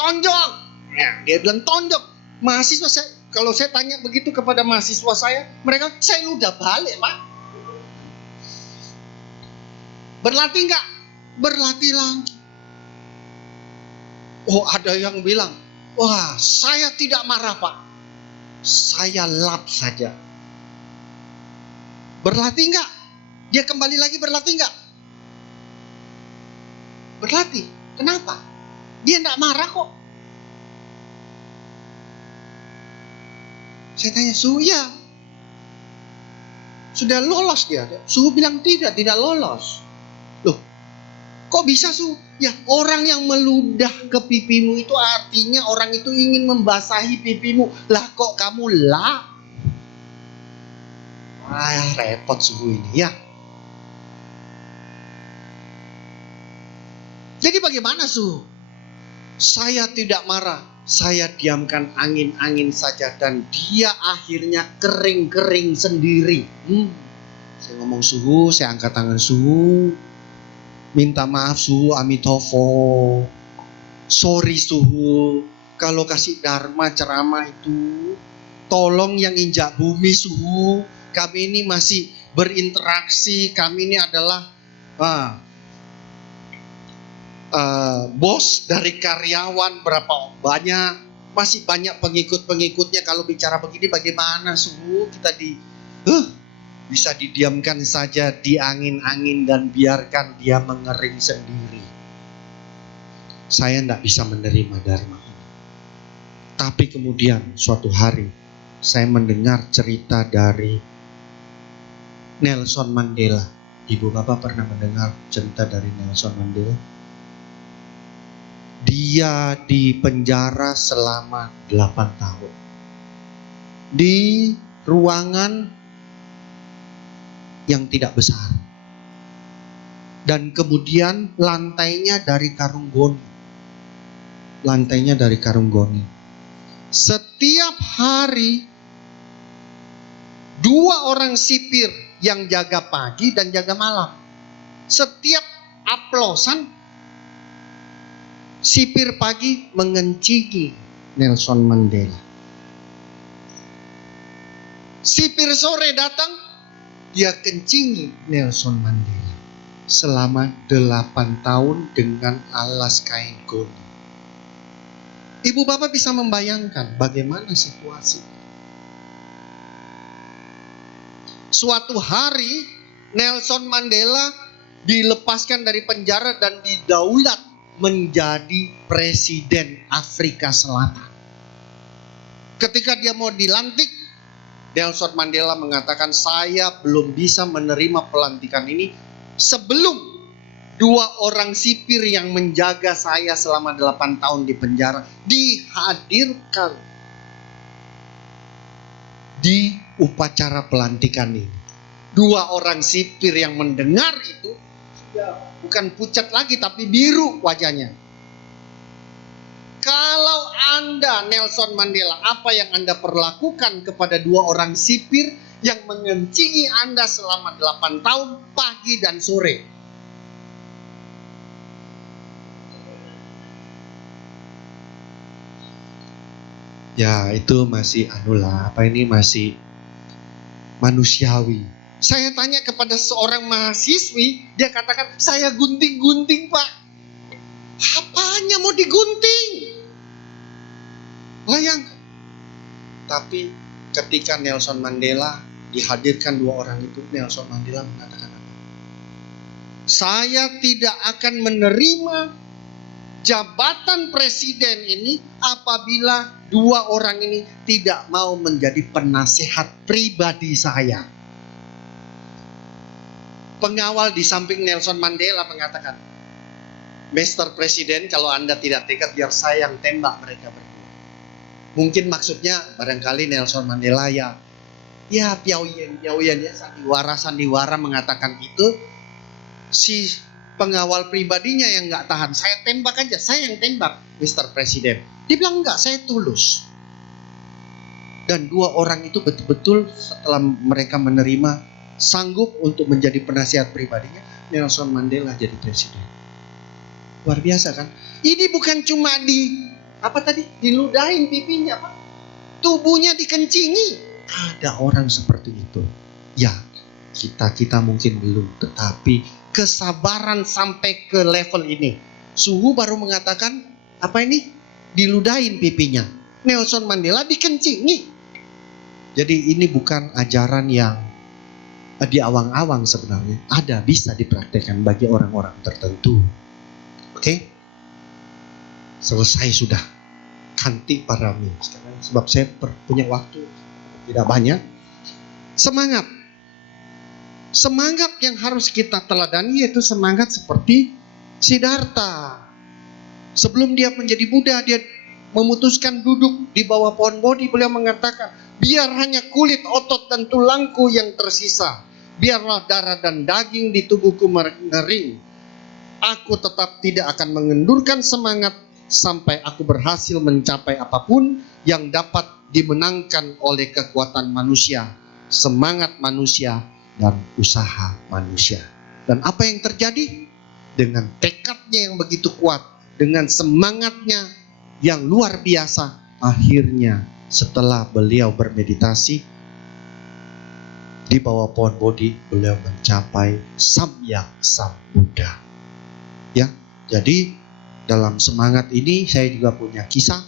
Tonjok. Ya, dia bilang tonjok. Mahasiswa saya, kalau saya tanya begitu kepada mahasiswa saya, mereka, saya ludah balik, Pak. Berlatih enggak? Berlatih lagi. Oh, ada yang bilang, wah, saya tidak marah, Pak. Saya lap saja. Berlatih enggak? Dia kembali lagi berlatih enggak? Berlatih. Kenapa? Dia enggak marah kok. Saya tanya, suhu ya. Sudah lolos dia. Suhu bilang tidak lolos. Loh, kok bisa suhu? Ya, orang yang meludah ke pipimu itu artinya orang itu ingin membasahi pipimu. Lah kok kamu lap? Repot suhu ini ya. Jadi bagaimana suhu? Saya tidak marah. Saya diamkan angin-angin saja dan dia akhirnya kering-kering sendiri. Saya ngomong suhu, saya angkat tangan suhu. Minta maaf suhu, amitofo. Sorry suhu. Kalau kasih dharma ceramah itu, tolong yang injak bumi suhu. Kami ini masih berinteraksi. Kami ini adalah bos dari karyawan berapa banyak, masih banyak pengikut-pengikutnya. Kalau bicara begini bagaimana suhu? Kita bisa didiamkan saja di angin-angin dan biarkan dia mengering sendiri. Saya tidak bisa menerima Dharma ini. Tapi kemudian suatu hari saya mendengar cerita dari Nelson Mandela. Ibu bapak pernah mendengar cerita dari Nelson Mandela? Dia dipenjara selama 8 tahun. Di ruangan yang tidak besar. Dan kemudian lantainya dari karung goni. Setiap hari 2 orang sipir yang jaga pagi dan jaga malam. Setiap aplosan Sipir pagi mengencingi Nelson Mandela. Sipir sore datang, dia kencingi Nelson Mandela. Selama 8 tahun dengan alas kain goni. Ibu bapak bisa membayangkan bagaimana situasi. Suatu hari Nelson Mandela dilepaskan dari penjara dan didaulat menjadi presiden Afrika Selatan. Ketika dia mau dilantik, Nelson Mandela mengatakan, saya belum bisa menerima pelantikan ini sebelum 2 orang sipir yang menjaga saya selama 8 tahun di penjara dihadirkan di upacara pelantikan ini. 2 orang sipir yang mendengar itu sudah bukan pucat lagi tapi biru wajahnya. Kalau Anda Nelson Mandela, apa yang Anda perlakukan kepada 2 orang sipir yang mengencingi Anda selama 8 tahun pagi dan sore? Ya itu masih masih manusiawi. Saya tanya kepada seorang mahasiswi, dia katakan, saya gunting-gunting pak. Apanya mau digunting? Bayangkan. Tapi ketika Nelson Mandela dihadirkan 2 orang itu, Nelson Mandela mengatakan apa? Saya tidak akan menerima jabatan presiden ini apabila 2 orang ini tidak mau menjadi penasehat pribadi saya. Pengawal di samping Nelson Mandela mengatakan, Mr. Presiden, kalau Anda tidak tega biar saya yang tembak mereka berdua. Mungkin maksudnya barangkali Nelson Mandela ya piawian ya sandiwara mengatakan itu, si pengawal pribadinya yang nggak tahan, saya tembak aja, saya yang tembak Mr. Presiden. Dia bilang enggak, saya tulus. Dan 2 orang itu betul-betul setelah mereka menerima sanggup untuk menjadi penasihat pribadinya, Nelson Mandela jadi presiden. Luar biasa kan? Ini bukan cuma diludahin pipinya, Pak. Tubuhnya dikencingi. Ada orang seperti itu. Ya, kita mungkin belum, tetapi kesabaran sampai ke level ini. Suhu baru mengatakan diludahin pipinya. Nelson Mandela dikencingi. Jadi ini bukan ajaran yang diawang-awang sebenarnya. Ada, bisa dipraktekkan bagi orang-orang tertentu. Oke? Selesai sudah. Kanti parami. Sekarang sebab saya punya waktu tidak banyak. Semangat. Semangat yang harus kita teladani yaitu semangat seperti Siddhartha. Sebelum dia menjadi Buddha, dia memutuskan duduk di bawah pohon Bodhi. Beliau mengatakan, biar hanya kulit, otot, dan tulangku yang tersisa. Biarlah darah dan daging di tubuhku mengering. Aku tetap tidak akan mengendurkan semangat sampai aku berhasil mencapai apapun yang dapat dimenangkan oleh kekuatan manusia, semangat manusia, dan usaha manusia. Dan apa yang terjadi? Dengan tekadnya yang begitu kuat, dengan semangatnya yang luar biasa, akhirnya setelah beliau bermeditasi di bawah pohon Bodhi, beliau mencapai Samyak Sambuddha. Ya, jadi dalam semangat ini saya juga punya kisah.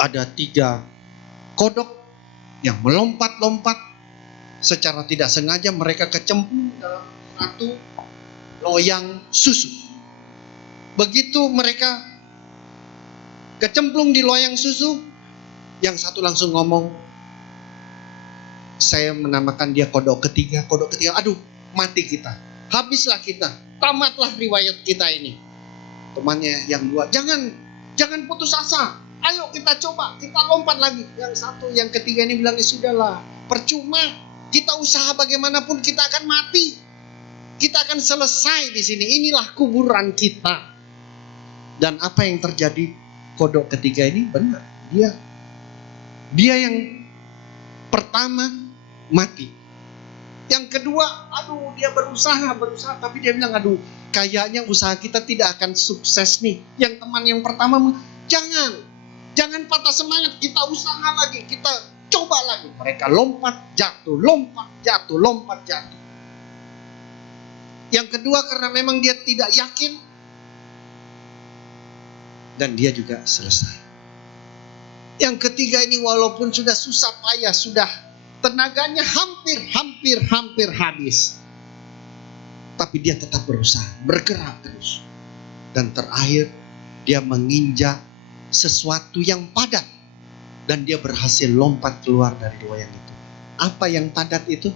Ada 3 kodok yang melompat-lompat. Secara tidak sengaja mereka kecemplung dalam satu loyang susu. Begitu mereka kecemplung di loyang susu, yang satu langsung ngomong, saya menamakan dia kodok ketiga, aduh mati kita, habislah kita, tamatlah riwayat kita ini. Temannya yang 2, jangan putus asa, ayo kita coba, kita lompat lagi. Yang satu, yang ketiga ini bilang, sudahlah, percuma, kita usaha bagaimanapun kita akan mati, kita akan selesai di sini, inilah kuburan kita. Dan apa yang terjadi? Kodok ketiga ini benar, dia yang pertama mati. Yang kedua, dia berusaha, tapi dia bilang, kayaknya usaha kita tidak akan sukses nih. Yang teman yang pertama, jangan patah semangat, kita usaha lagi, kita coba lagi. Mereka lompat, jatuh. Yang kedua, karena memang dia tidak yakin, dan dia juga selesai. Yang ketiga ini, walaupun sudah susah payah, sudah tenaganya hampir habis, tapi dia tetap berusaha, bergerak terus. Dan terakhir, dia menginjak sesuatu yang padat, dan dia berhasil lompat keluar dari loyang itu. Apa yang padat itu?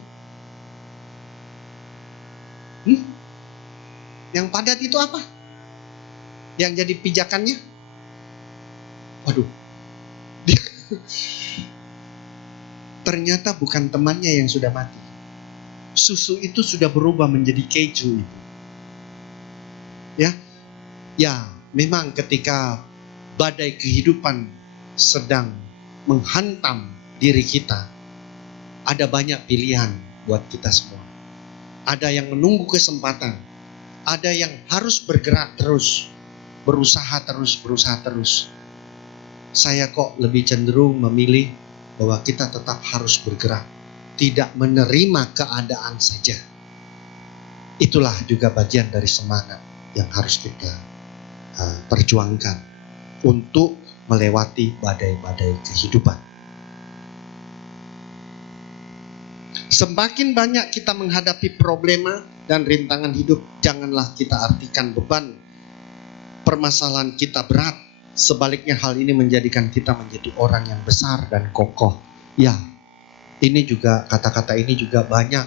Yang padat itu apa? Yang jadi pijakannya? Ternyata bukan temannya yang sudah mati. Susu itu sudah berubah menjadi keju. Ya, memang ketika badai kehidupan sedang menghantam diri kita, ada banyak pilihan buat kita semua. Ada yang menunggu kesempatan, ada yang harus bergerak terus, berusaha terus. Saya kok lebih cenderung memilih bahwa kita tetap harus bergerak, tidak menerima keadaan saja. Itulah juga bagian dari semangat yang harus kita perjuangkan untuk melewati badai-badai kehidupan. Semakin banyak kita menghadapi problema dan rintangan hidup, janganlah kita artikan beban permasalahan kita berat. Sebaliknya, hal ini menjadikan kita menjadi orang yang besar dan kokoh. Ya, ini juga, kata-kata ini juga banyak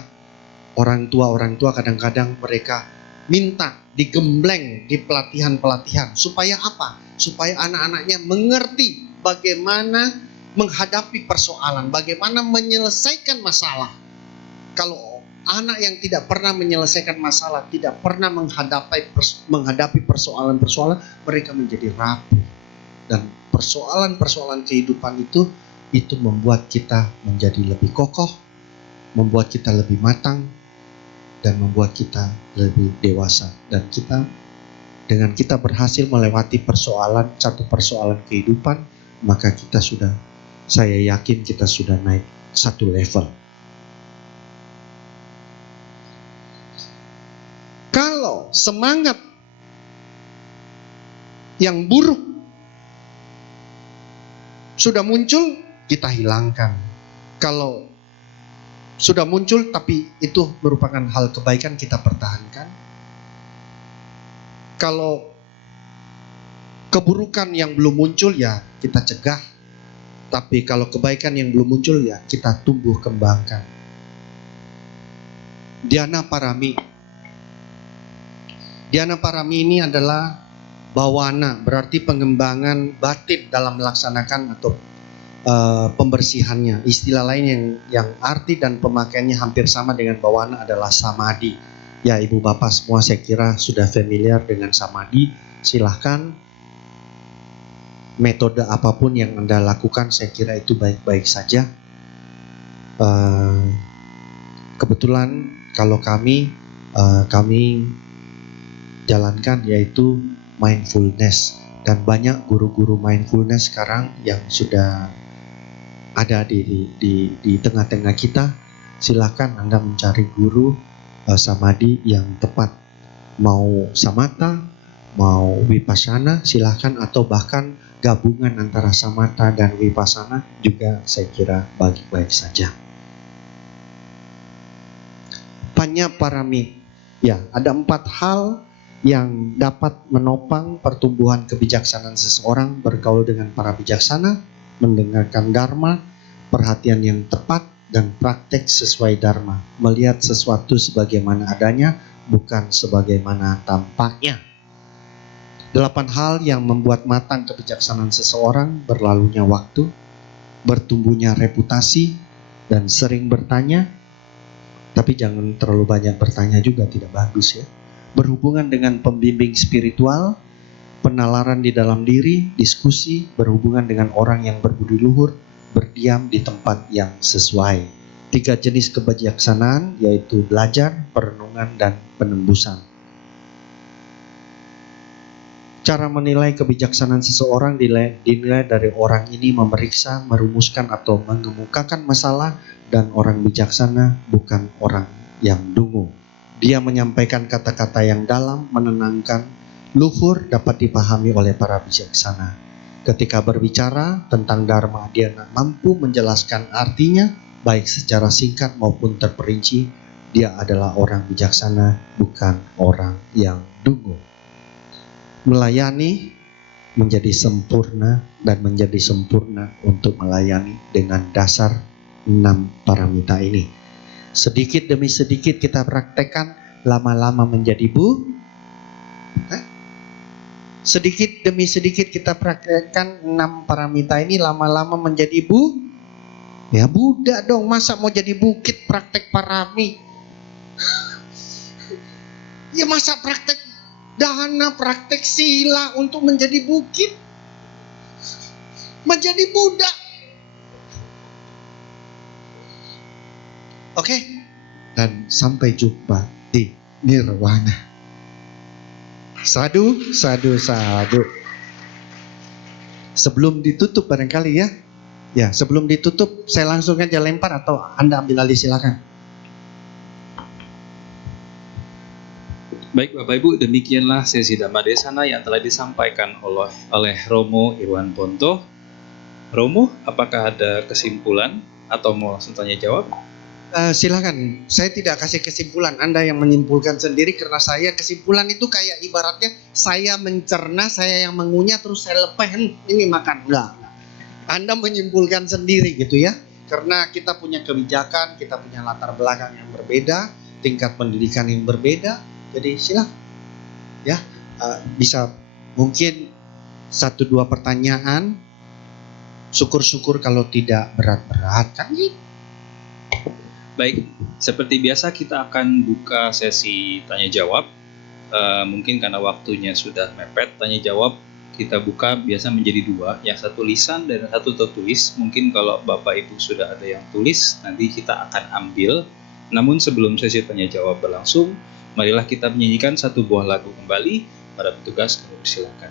orang tua kadang-kadang mereka minta digembleng di pelatihan-pelatihan. Supaya apa? Supaya anak-anaknya mengerti bagaimana menghadapi persoalan, bagaimana menyelesaikan masalah. Kalau anak yang tidak pernah menyelesaikan masalah, tidak pernah menghadapi persoalan-persoalan, mereka menjadi rapuh. Dan persoalan-persoalan kehidupan itu membuat kita menjadi lebih kokoh, membuat kita lebih matang, dan membuat kita lebih dewasa. Dan dengan kita berhasil melewati satu persoalan kehidupan, maka saya yakin kita sudah naik satu level. Kalau semangat yang buruk sudah muncul, kita hilangkan. Kalau sudah muncul tapi itu merupakan hal kebaikan, kita pertahankan. Kalau keburukan yang belum muncul, ya kita cegah. Tapi kalau kebaikan yang belum muncul, ya kita tumbuh kembangkan. Dhyana Parami ini adalah bawana, berarti pengembangan batin dalam melaksanakan atau pembersihannya. Istilah lain yang arti dan pemakaiannya hampir sama dengan bawana adalah samadhi. Ya, ibu bapak semua saya kira sudah familiar dengan samadhi. Silahkan metode apapun yang Anda lakukan, saya kira itu baik-baik saja. Kebetulan kalau kami jalankan yaitu mindfulness, dan banyak guru-guru mindfulness sekarang yang sudah ada di tengah-tengah kita. Silakan Anda mencari guru samadhi yang tepat, mau samatha, mau vipassana, silakan, atau bahkan gabungan antara samatha dan vipassana juga saya kira baik-baik saja. Panyaparami, ya, ada 4 hal yang dapat menopang pertumbuhan kebijaksanaan seseorang: bergaul dengan para bijaksana, mendengarkan dharma, perhatian yang tepat, dan praktek sesuai dharma. Melihat sesuatu sebagaimana adanya, bukan sebagaimana tampaknya. 8 hal yang membuat matang kebijaksanaan seseorang: berlalunya waktu, bertumbuhnya reputasi, dan sering bertanya. Tapi jangan terlalu banyak bertanya juga, tidak bagus ya. Berhubungan dengan pembimbing spiritual, penalaran di dalam diri, diskusi, berhubungan dengan orang yang berbudi luhur, berdiam di tempat yang sesuai. 3 jenis kebijaksanaan, yaitu belajar, perenungan, dan penembusan. Cara menilai kebijaksanaan seseorang dinilai dari orang ini memeriksa, merumuskan, atau mengemukakan masalah, dan orang bijaksana bukan orang yang dungu. Dia menyampaikan kata-kata yang dalam, menenangkan, luhur, dapat dipahami oleh para bijaksana. Ketika berbicara tentang dharma, dia mampu menjelaskan artinya, baik secara singkat maupun terperinci. Dia adalah orang bijaksana, bukan orang yang dungu. Melayani menjadi sempurna dan menjadi sempurna untuk melayani dengan dasar 6 paramita ini. Sedikit demi sedikit kita praktekkan, lama-lama menjadi sedikit demi sedikit kita praktekkan 6 paramita ini, lama-lama menjadi ya Buddha dong. Masa mau jadi bukit praktek parami? Ya masa praktek dahana, praktek sila untuk menjadi bukit, menjadi Buddha. Oke? Dan sampai jumpa di nirwana. Sadu, sadu, sadu. Sebelum ditutup barangkali ya. Ya, sebelum ditutup saya langsung aja lempar atau Anda ambil alih, silakan. Baik Bapak Ibu, demikianlah sesi Dhammadesana yang telah disampaikan oleh Romo Irwan Ponto. Romo, apakah ada kesimpulan atau mau langsung tanya jawab? Silakan, saya tidak kasih kesimpulan, Anda yang menyimpulkan sendiri, karena saya kesimpulan itu kayak ibaratnya saya mencerna, saya yang mengunyah terus saya lepehin, ini makan. Enggak. Anda menyimpulkan sendiri gitu ya, karena kita punya kebijakan, kita punya latar belakang yang berbeda, tingkat pendidikan yang berbeda. Jadi silakan ya, bisa mungkin 1-2 pertanyaan, syukur-syukur kalau tidak berat-berat kan gitu. Baik, seperti biasa kita akan buka sesi tanya jawab. Mungkin karena waktunya sudah mepet, tanya jawab kita buka biasa menjadi 2, yang satu lisan dan satu tertulis. Mungkin kalau Bapak Ibu sudah ada yang tulis, nanti kita akan ambil. Namun sebelum sesi tanya jawab berlangsung, marilah kita menyanyikan 1 buah lagu kembali. Para petugas kami persilakan.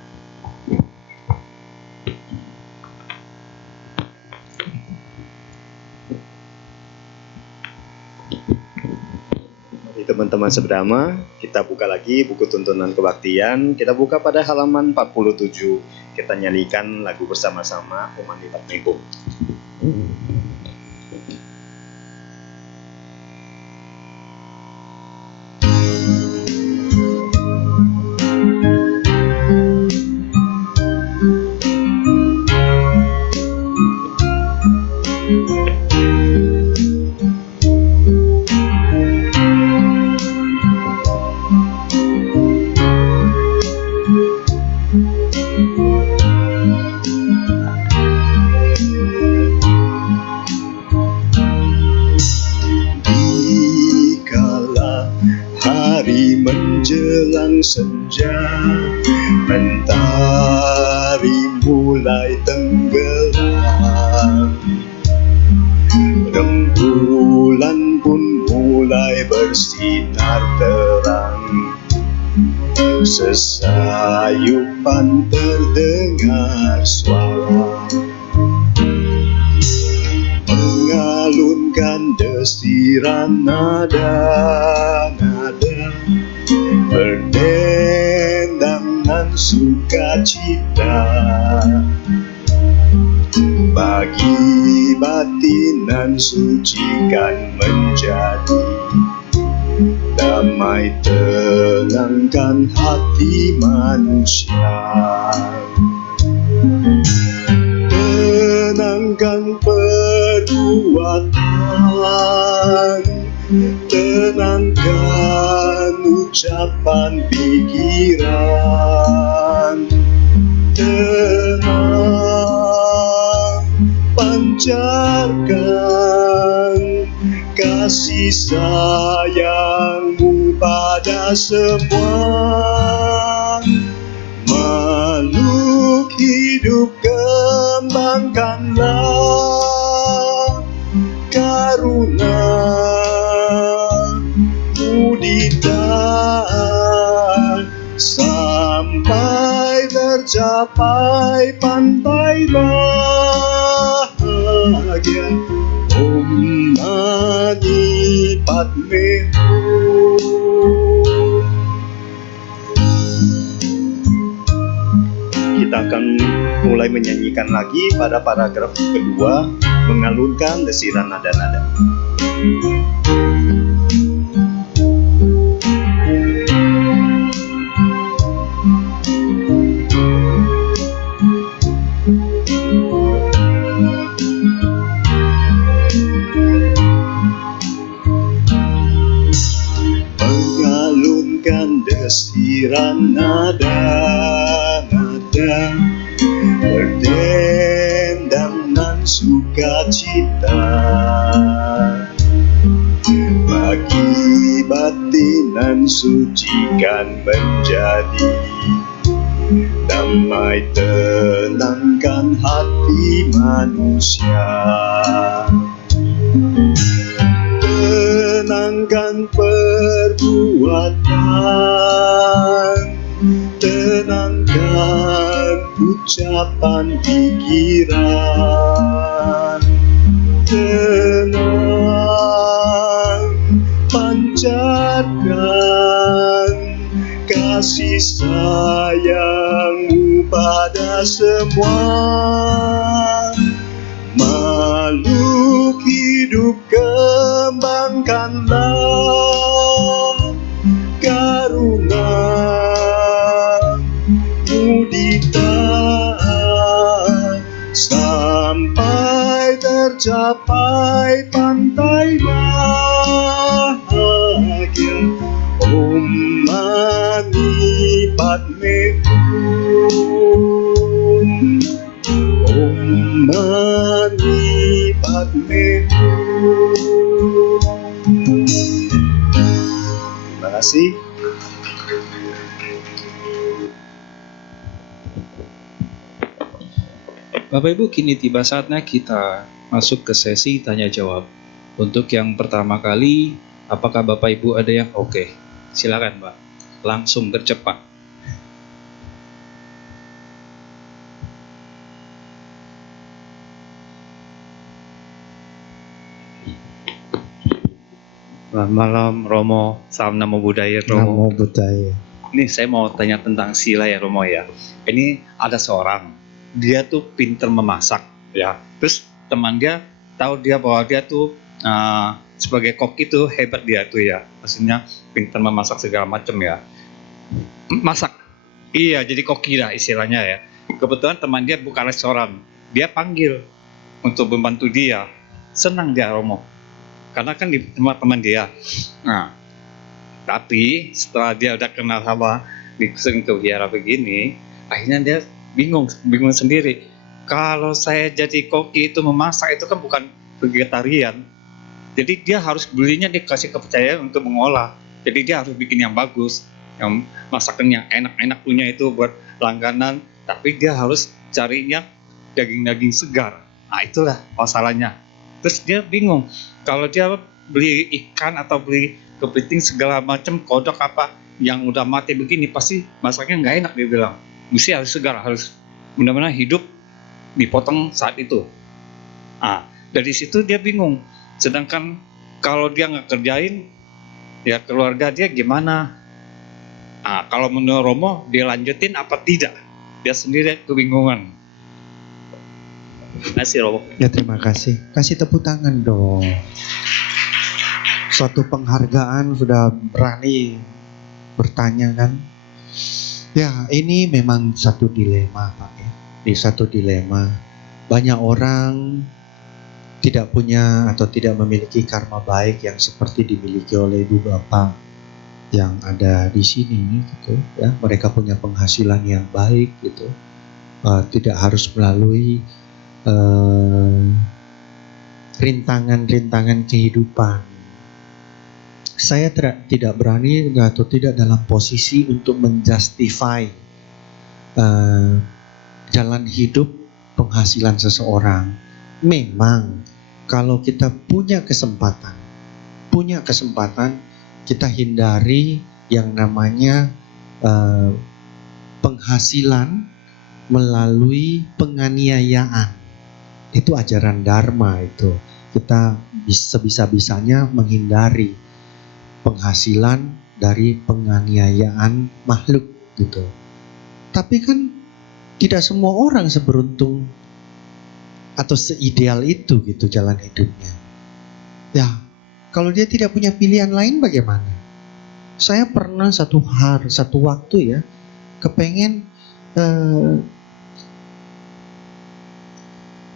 Mari teman-teman sebrama, kita buka lagi buku tuntunan kebaktian. Kita buka pada halaman 47. Kita nyanyikan lagu bersama-sama Umani Patmibung. Senja, mentari mulai tenggelam, rembulan pun mulai bersinar terang, sesayupan terdengar suara mengalunkan desiran nada-nada berdendang sukacita bagi batinan suci kan menjadi damai, tenangkan hati manusia, tenangkan perbuatan, tenangkan ucapan pikiran, tenang, pancarkan kasih sayangmu pada semua makhluk hidup. Kembangkanlah karuna pantai bahagia, Om Mani Padme Hum. Kita akan mulai menyanyikan lagi pada paragraf kedua, mengalunkan desiran nada-nada. Mengalunkan desiran nada-nada, berdendang nan sukacita, bagi batinan sucikan menjadi damai, tenangkan hati manusia, tenangkan perbuatan, tenangkan ucapan pikiran, tenang, pancarkan kasih sayangmu pada semua makhluk hidup. Kembangkanlah karuna mudita sampai tercapai pantai bahagia, Om Mani Padme Hum, Om Mani Padme Hum. Terima kasih. Bapak Ibu, kini tiba saatnya kita masuk ke sesi tanya jawab. Untuk yang pertama kali, apakah Bapak Ibu ada yang oke? Silakan Pak, langsung tercepat. Selamat malam Romo, salam Namo Buddhaya Romo. Namo Buddhaya. Ini saya mau tanya tentang sila ya Romo ya. Ini ada seorang, dia tuh pinter memasak ya. Terus teman dia tahu dia bahwa dia tuh sebagai koki tuh hebat dia tuh ya. Maksudnya pinter memasak segala macam ya. Masak, iya jadi koki lah istilahnya ya. Kebetulan teman dia buka restoran, dia panggil untuk membantu dia. Senang dia Romo. Karena kan di tempat teman dia. Nah, tapi setelah dia udah kenal sama sering ke wihara begini, akhirnya dia bingung sendiri. Kalau saya jadi koki itu memasak itu kan bukan vegetarian. Jadi dia harus belinya, dikasih kepercayaan untuk mengolah. Jadi dia harus bikin yang bagus, yang masakan yang enak-enak punya itu buat langganan. Tapi dia harus carinya daging-daging segar. Nah itulah masalahnya. Terus dia bingung. Kalau dia beli ikan atau beli kepiting segala macam, kodok apa yang udah mati begini, pasti masaknya nggak enak, dia bilang. Mesti harus segar, harus benar-benar hidup, dipotong saat itu. Dari situ dia bingung. Sedangkan kalau dia nggak kerjain, ya keluarga dia gimana? Kalau menurut Romo, dia lanjutin apa tidak? Dia sendiri kebingungan. Terima kasih Romo. Ya terima kasih. Kasih tepuk tangan dong. Suatu penghargaan sudah berani bertanya kan. Ya ini memang satu dilema Pak ya. Ini satu dilema. Banyak orang tidak punya atau tidak memiliki karma baik yang seperti dimiliki oleh ibu bapak yang ada di sini gitu ya. Mereka punya penghasilan yang baik gitu. Tidak harus melalui rintangan-rintangan kehidupan. Saya tidak berani atau tidak dalam posisi untuk menjustify jalan hidup penghasilan seseorang. Memang kalau kita punya kesempatan, kita hindari yang namanya penghasilan melalui penganiayaan. Itu ajaran Dharma itu. Kita sebisa-bisanya menghindari penghasilan dari penganiayaan makhluk gitu. Tapi kan tidak semua orang seberuntung atau seideal itu gitu jalan hidupnya. Ya, kalau dia tidak punya pilihan lain bagaimana? Saya pernah satu waktu ya, kepengen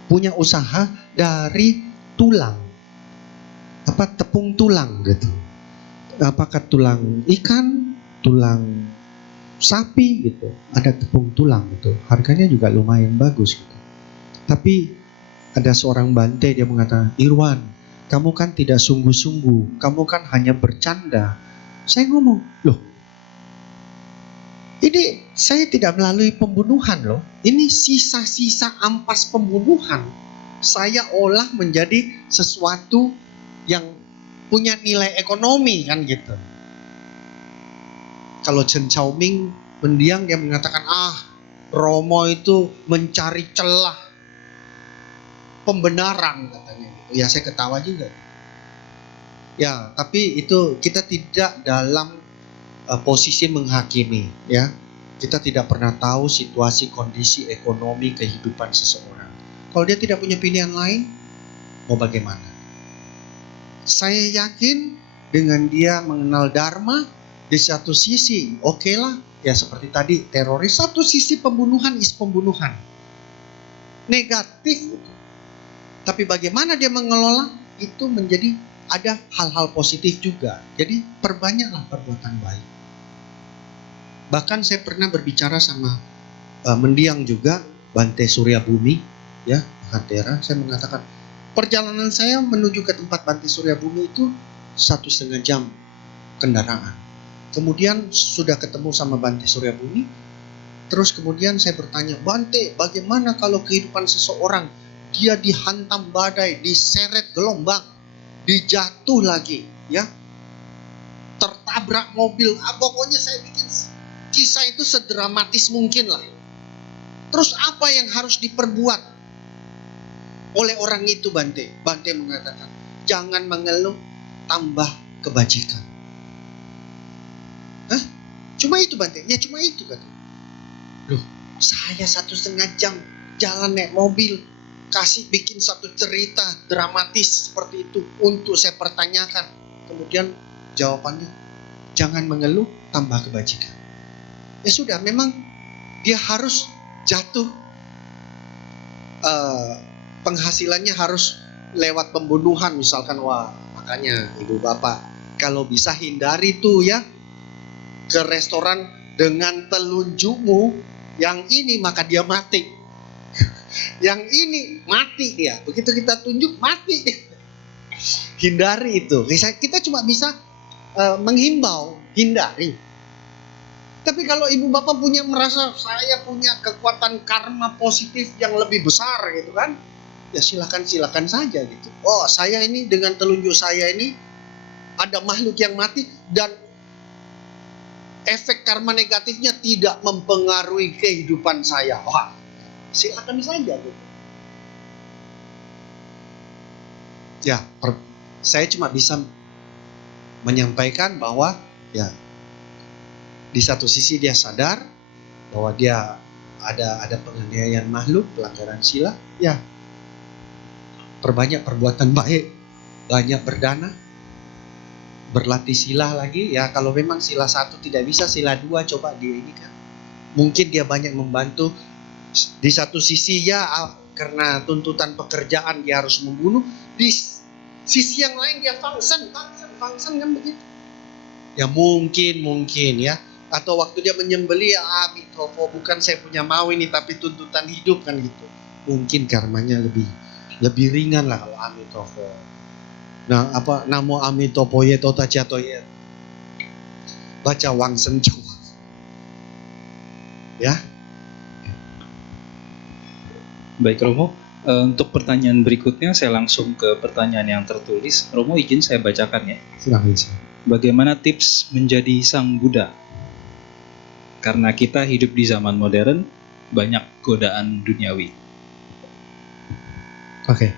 punya usaha dari tulang, tepung tulang gitu. Apakah tulang ikan, tulang sapi gitu, ada tepung tulang gitu. Harganya juga lumayan bagus gitu. Tapi ada seorang bante, dia mengatakan, Irwan, kamu kan tidak sungguh-sungguh, kamu kan hanya bercanda. Saya ngomong, loh, ini saya tidak melalui pembunuhan loh. Ini sisa-sisa ampas pembunuhan. Saya olah menjadi sesuatu yang punya nilai ekonomi kan gitu. Kalau Chen Xiaoming mendiang, dia mengatakan, Romo itu mencari celah pembenaran katanya. Ya saya ketawa juga. Ya, tapi itu kita tidak dalam posisi menghakimi ya. Kita tidak pernah tahu situasi kondisi ekonomi kehidupan seseorang. Kalau dia tidak punya pilihan lain, mau bagaimana? Saya yakin dengan dia mengenal Dharma, di satu sisi oke lah, ya seperti tadi teroris, satu sisi pembunuhan is pembunuhan. Negatif. Tapi bagaimana dia mengelola itu menjadi ada hal-hal positif juga. Jadi perbanyaklah perbuatan baik. Bahkan saya pernah berbicara sama mendiang juga Bante Surya Bumi, ya Mahatera. Saya mengatakan perjalanan saya menuju ke tempat Bante Surya Bumi itu 1,5 jam kendaraan. Kemudian sudah ketemu sama Bante Surya Bumi. Terus kemudian saya bertanya, Bante, bagaimana kalau kehidupan seseorang dia dihantam badai, diseret gelombang, dijatuh lagi, ya, tertabrak mobil. Pokoknya saya bikin kisah itu sedramatis mungkin lah. Terus apa yang harus diperbuat oleh orang itu, Bante? Bante mengatakan, jangan mengeluh, tambah kebajikan. Hah? Cuma itu, Bante? Ya cuma itu, Bante. Loh, saya 1,5 jam jalan naik mobil, kasih bikin satu cerita dramatis seperti itu untuk saya pertanyakan. Kemudian jawabannya, jangan mengeluh, tambah kebajikan. Ya sudah, memang dia harus jatuh, penghasilannya harus lewat pembunuhan misalkan. Wah, makanya ibu bapak kalau bisa hindari tuh ya ke restoran dengan telunjukmu yang ini, maka dia mati. Yang ini mati dia. Begitu kita tunjuk, mati. Hindari itu. Kita cuma bisa menghimbau, hindari. Tapi kalau ibu bapak merasa saya punya kekuatan karma positif yang lebih besar gitu kan, ya silakan saja gitu. Oh, saya ini dengan telunjuk saya ini ada makhluk yang mati dan efek karma negatifnya tidak mempengaruhi kehidupan saya. Wah, silakan saja gitu. Ya, saya cuma bisa menyampaikan bahwa ya di satu sisi dia sadar bahwa dia ada penganiayaan makhluk, pelanggaran sila, ya perbanyak perbuatan baik, banyak berdana, berlatih sila lagi. Ya kalau memang sila 1 tidak bisa, sila 2 coba dia ini kan. Mungkin dia banyak membantu. Di satu sisi ya karena tuntutan pekerjaan dia harus membunuh, di sisi yang lain dia function kan begitu. Ya mungkin ya. Atau waktu dia menyembelih, Amitofo, bukan saya punya mau ini tapi tuntutan hidup kan gitu. Mungkin karmanya lebih ringan lah kalau Amitofo. Nah, namo Amitofo ye tota jatoye. Baca Wang Senjo. Ya. Baik Romo, untuk pertanyaan berikutnya saya langsung ke pertanyaan yang tertulis. Romo izin saya bacakan ya. Silakan. Bagaimana tips menjadi sang Buddha? Karena kita hidup di zaman modern, banyak godaan duniawi. Oke.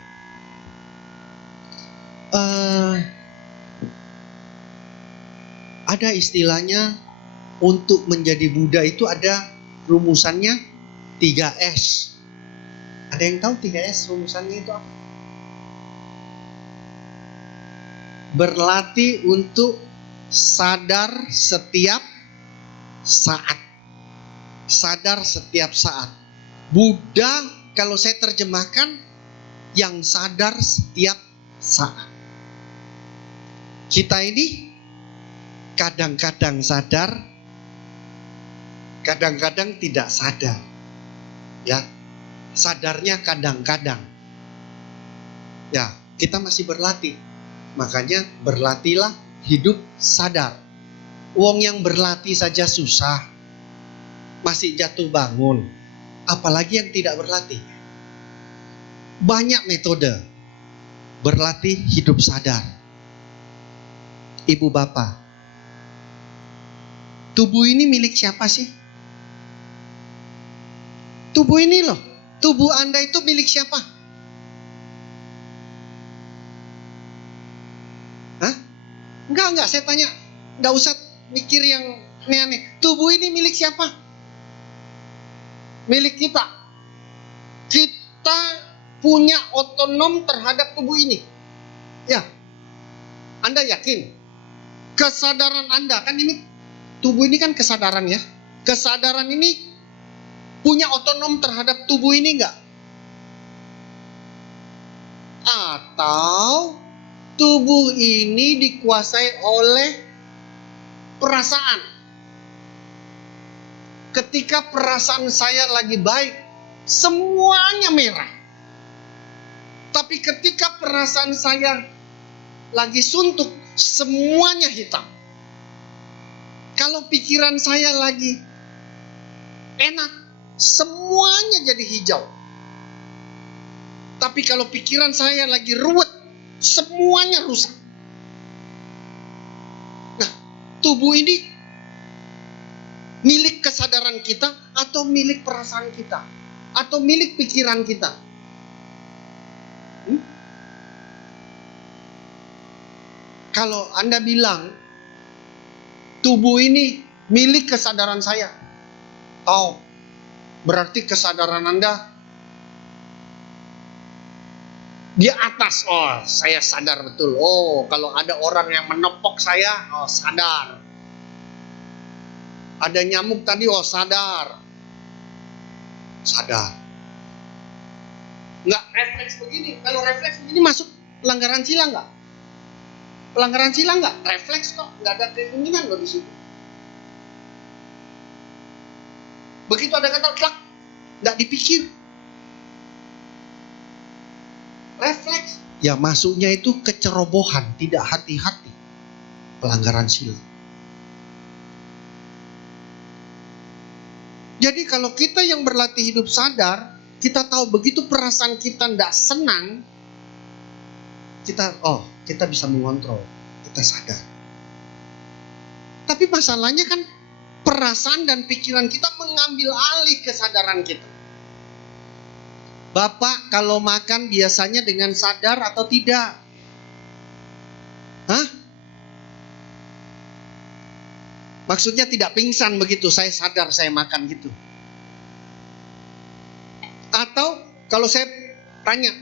Ada istilahnya untuk menjadi Buddha itu ada rumusannya 3S. Ada yang tahu 3S rumusannya itu apa? Berlatih untuk sadar setiap saat. Sadar setiap saat. Buddha kalau saya terjemahkan yang sadar setiap saat. Kita ini kadang-kadang sadar, kadang-kadang tidak sadar. Ya. Sadarnya kadang-kadang. Ya, kita masih berlatih. Makanya berlatihlah hidup sadar. Wong yang berlatih saja susah. Masih jatuh bangun. Apalagi yang tidak berlatih. Banyak metode berlatih hidup sadar. Ibu bapak, tubuh ini milik siapa sih? Tubuh ini loh, tubuh Anda itu milik siapa? Hah? Enggak, saya tanya. Enggak usah mikir yang aneh-aneh. Tubuh ini milik siapa? Milik kita. Kita punya otonom terhadap tubuh ini. Ya. Anda yakin? Kesadaran Anda, kan ini, tubuh ini kan kesadaran ya. Kesadaran ini punya otonom terhadap tubuh ini enggak? Atau tubuh ini dikuasai oleh perasaan. Ketika perasaan saya lagi baik, semuanya merah. Tapi ketika perasaan saya lagi suntuk, semuanya hitam. Kalau pikiran saya lagi enak, semuanya jadi hijau. Tapi kalau pikiran saya lagi ruwet, semuanya rusak. Nah, tubuh ini milik kesadaran kita atau milik perasaan kita? Atau milik pikiran kita? Kalau Anda bilang, tubuh ini milik kesadaran saya. Oh, berarti kesadaran Anda di atas. Oh, saya sadar betul. Oh, kalau ada orang yang menepok saya, oh sadar. Ada nyamuk tadi, oh sadar. Sadar. Nggak refleks begini. Kalau refleks begini masuk pelanggaran sila nggak? Pelanggaran sila nggak? Refleks kok. Nggak ada keinginan loh di situ. Begitu ada kata plak, nggak dipikir. Refleks. Ya masuknya itu kecerobohan, tidak hati-hati. Pelanggaran sila. Jadi kalau kita yang berlatih hidup sadar, kita tahu begitu perasaan kita tidak senang, kita bisa mengontrol, kita sadar. Tapi masalahnya kan perasaan dan pikiran kita mengambil alih kesadaran kita. Bapak kalau makan biasanya dengan sadar atau tidak? Hah? Maksudnya tidak pingsan begitu, saya sadar saya makan gitu. Atau kalau saya tanya,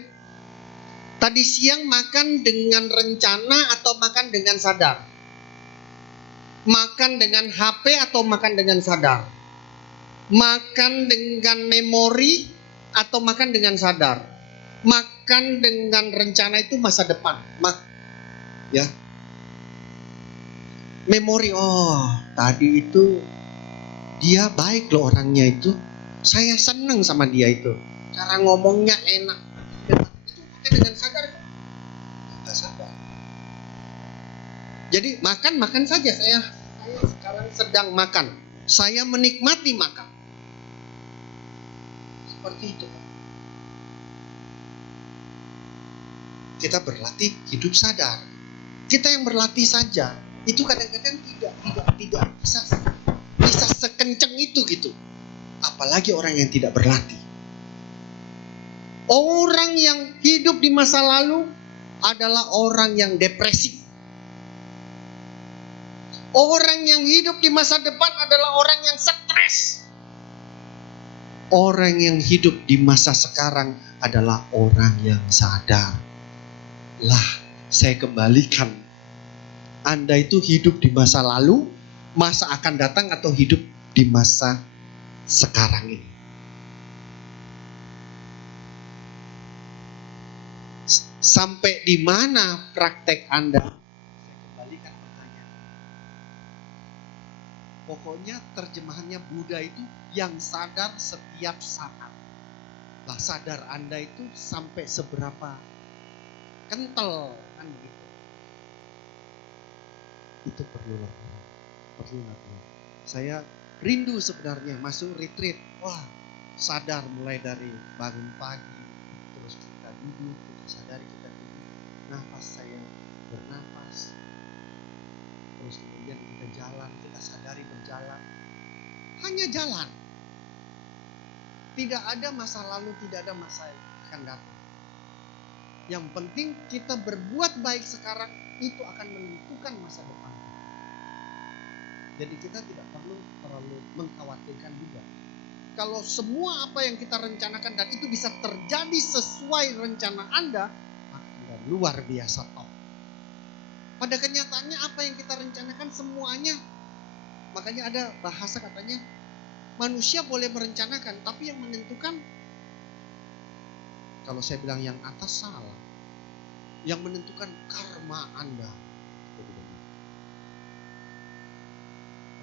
tadi siang makan dengan rencana atau makan dengan sadar? Makan dengan HP atau makan dengan sadar? Makan dengan memori atau makan dengan sadar? Makan dengan rencana itu masa depan. Ya. Memori, oh tadi itu dia baik loh orangnya itu. Saya senang sama dia itu. Cara ngomongnya enak. Itu pakai dengan sadar. Tidak sadar. Jadi makan saja. Saya sekarang sedang makan. Saya menikmati makan. Seperti itu. Kita berlatih hidup sadar. Kita yang berlatih saja. Itu kadang-kadang tidak bisa sekencang itu gitu. apalagi orang yang tidak berlatih. Orang yang hidup di masa lalu adalah orang yang depresi. Orang yang hidup di masa depan adalah orang yang stres. Orang yang hidup di masa sekarang adalah orang yang sadar. Lah, saya kembalikan. Anda itu hidup di masa lalu, masa akan datang, atau hidup di masa sekarang ini? Sampai di mana praktek Anda? Saya kembalikan pertanyaan. Pokoknya terjemahannya Buddha itu yang sadar setiap saat. Lah, sadar Anda itu sampai seberapa kental kan gitu. Itu perlu latihan. Saya rindu sebenarnya masuk retreat. Wah, sadar mulai dari bangun pagi, terus kita duduk, kita sadari kita duduk. Nafas saya bernafas. Terus kemudian kita jalan, kita sadari berjalan. Hanya jalan. Tidak ada masa lalu, tidak ada masa yang akan datang. Yang penting kita berbuat baik sekarang, itu akan menentukan masa depan. Jadi kita tidak perlu terlalu mengkhawatirkan juga. Kalau semua apa yang kita rencanakan dan itu bisa terjadi sesuai rencana Anda, maka Anda luar biasa top. Pada kenyataannya apa yang kita rencanakan semuanya. Makanya ada bahasa katanya, manusia boleh merencanakan, tapi yang menentukan, kalau saya bilang yang atas salah. Yang menentukan karma Anda.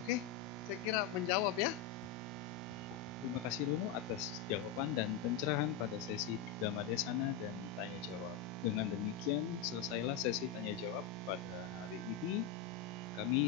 Oke, saya kira menjawab ya. Terima kasih Romo atas jawaban dan pencerahan pada sesi Dhamma Desana dan tanya jawab. Dengan demikian selesailah sesi tanya jawab pada hari ini. Kami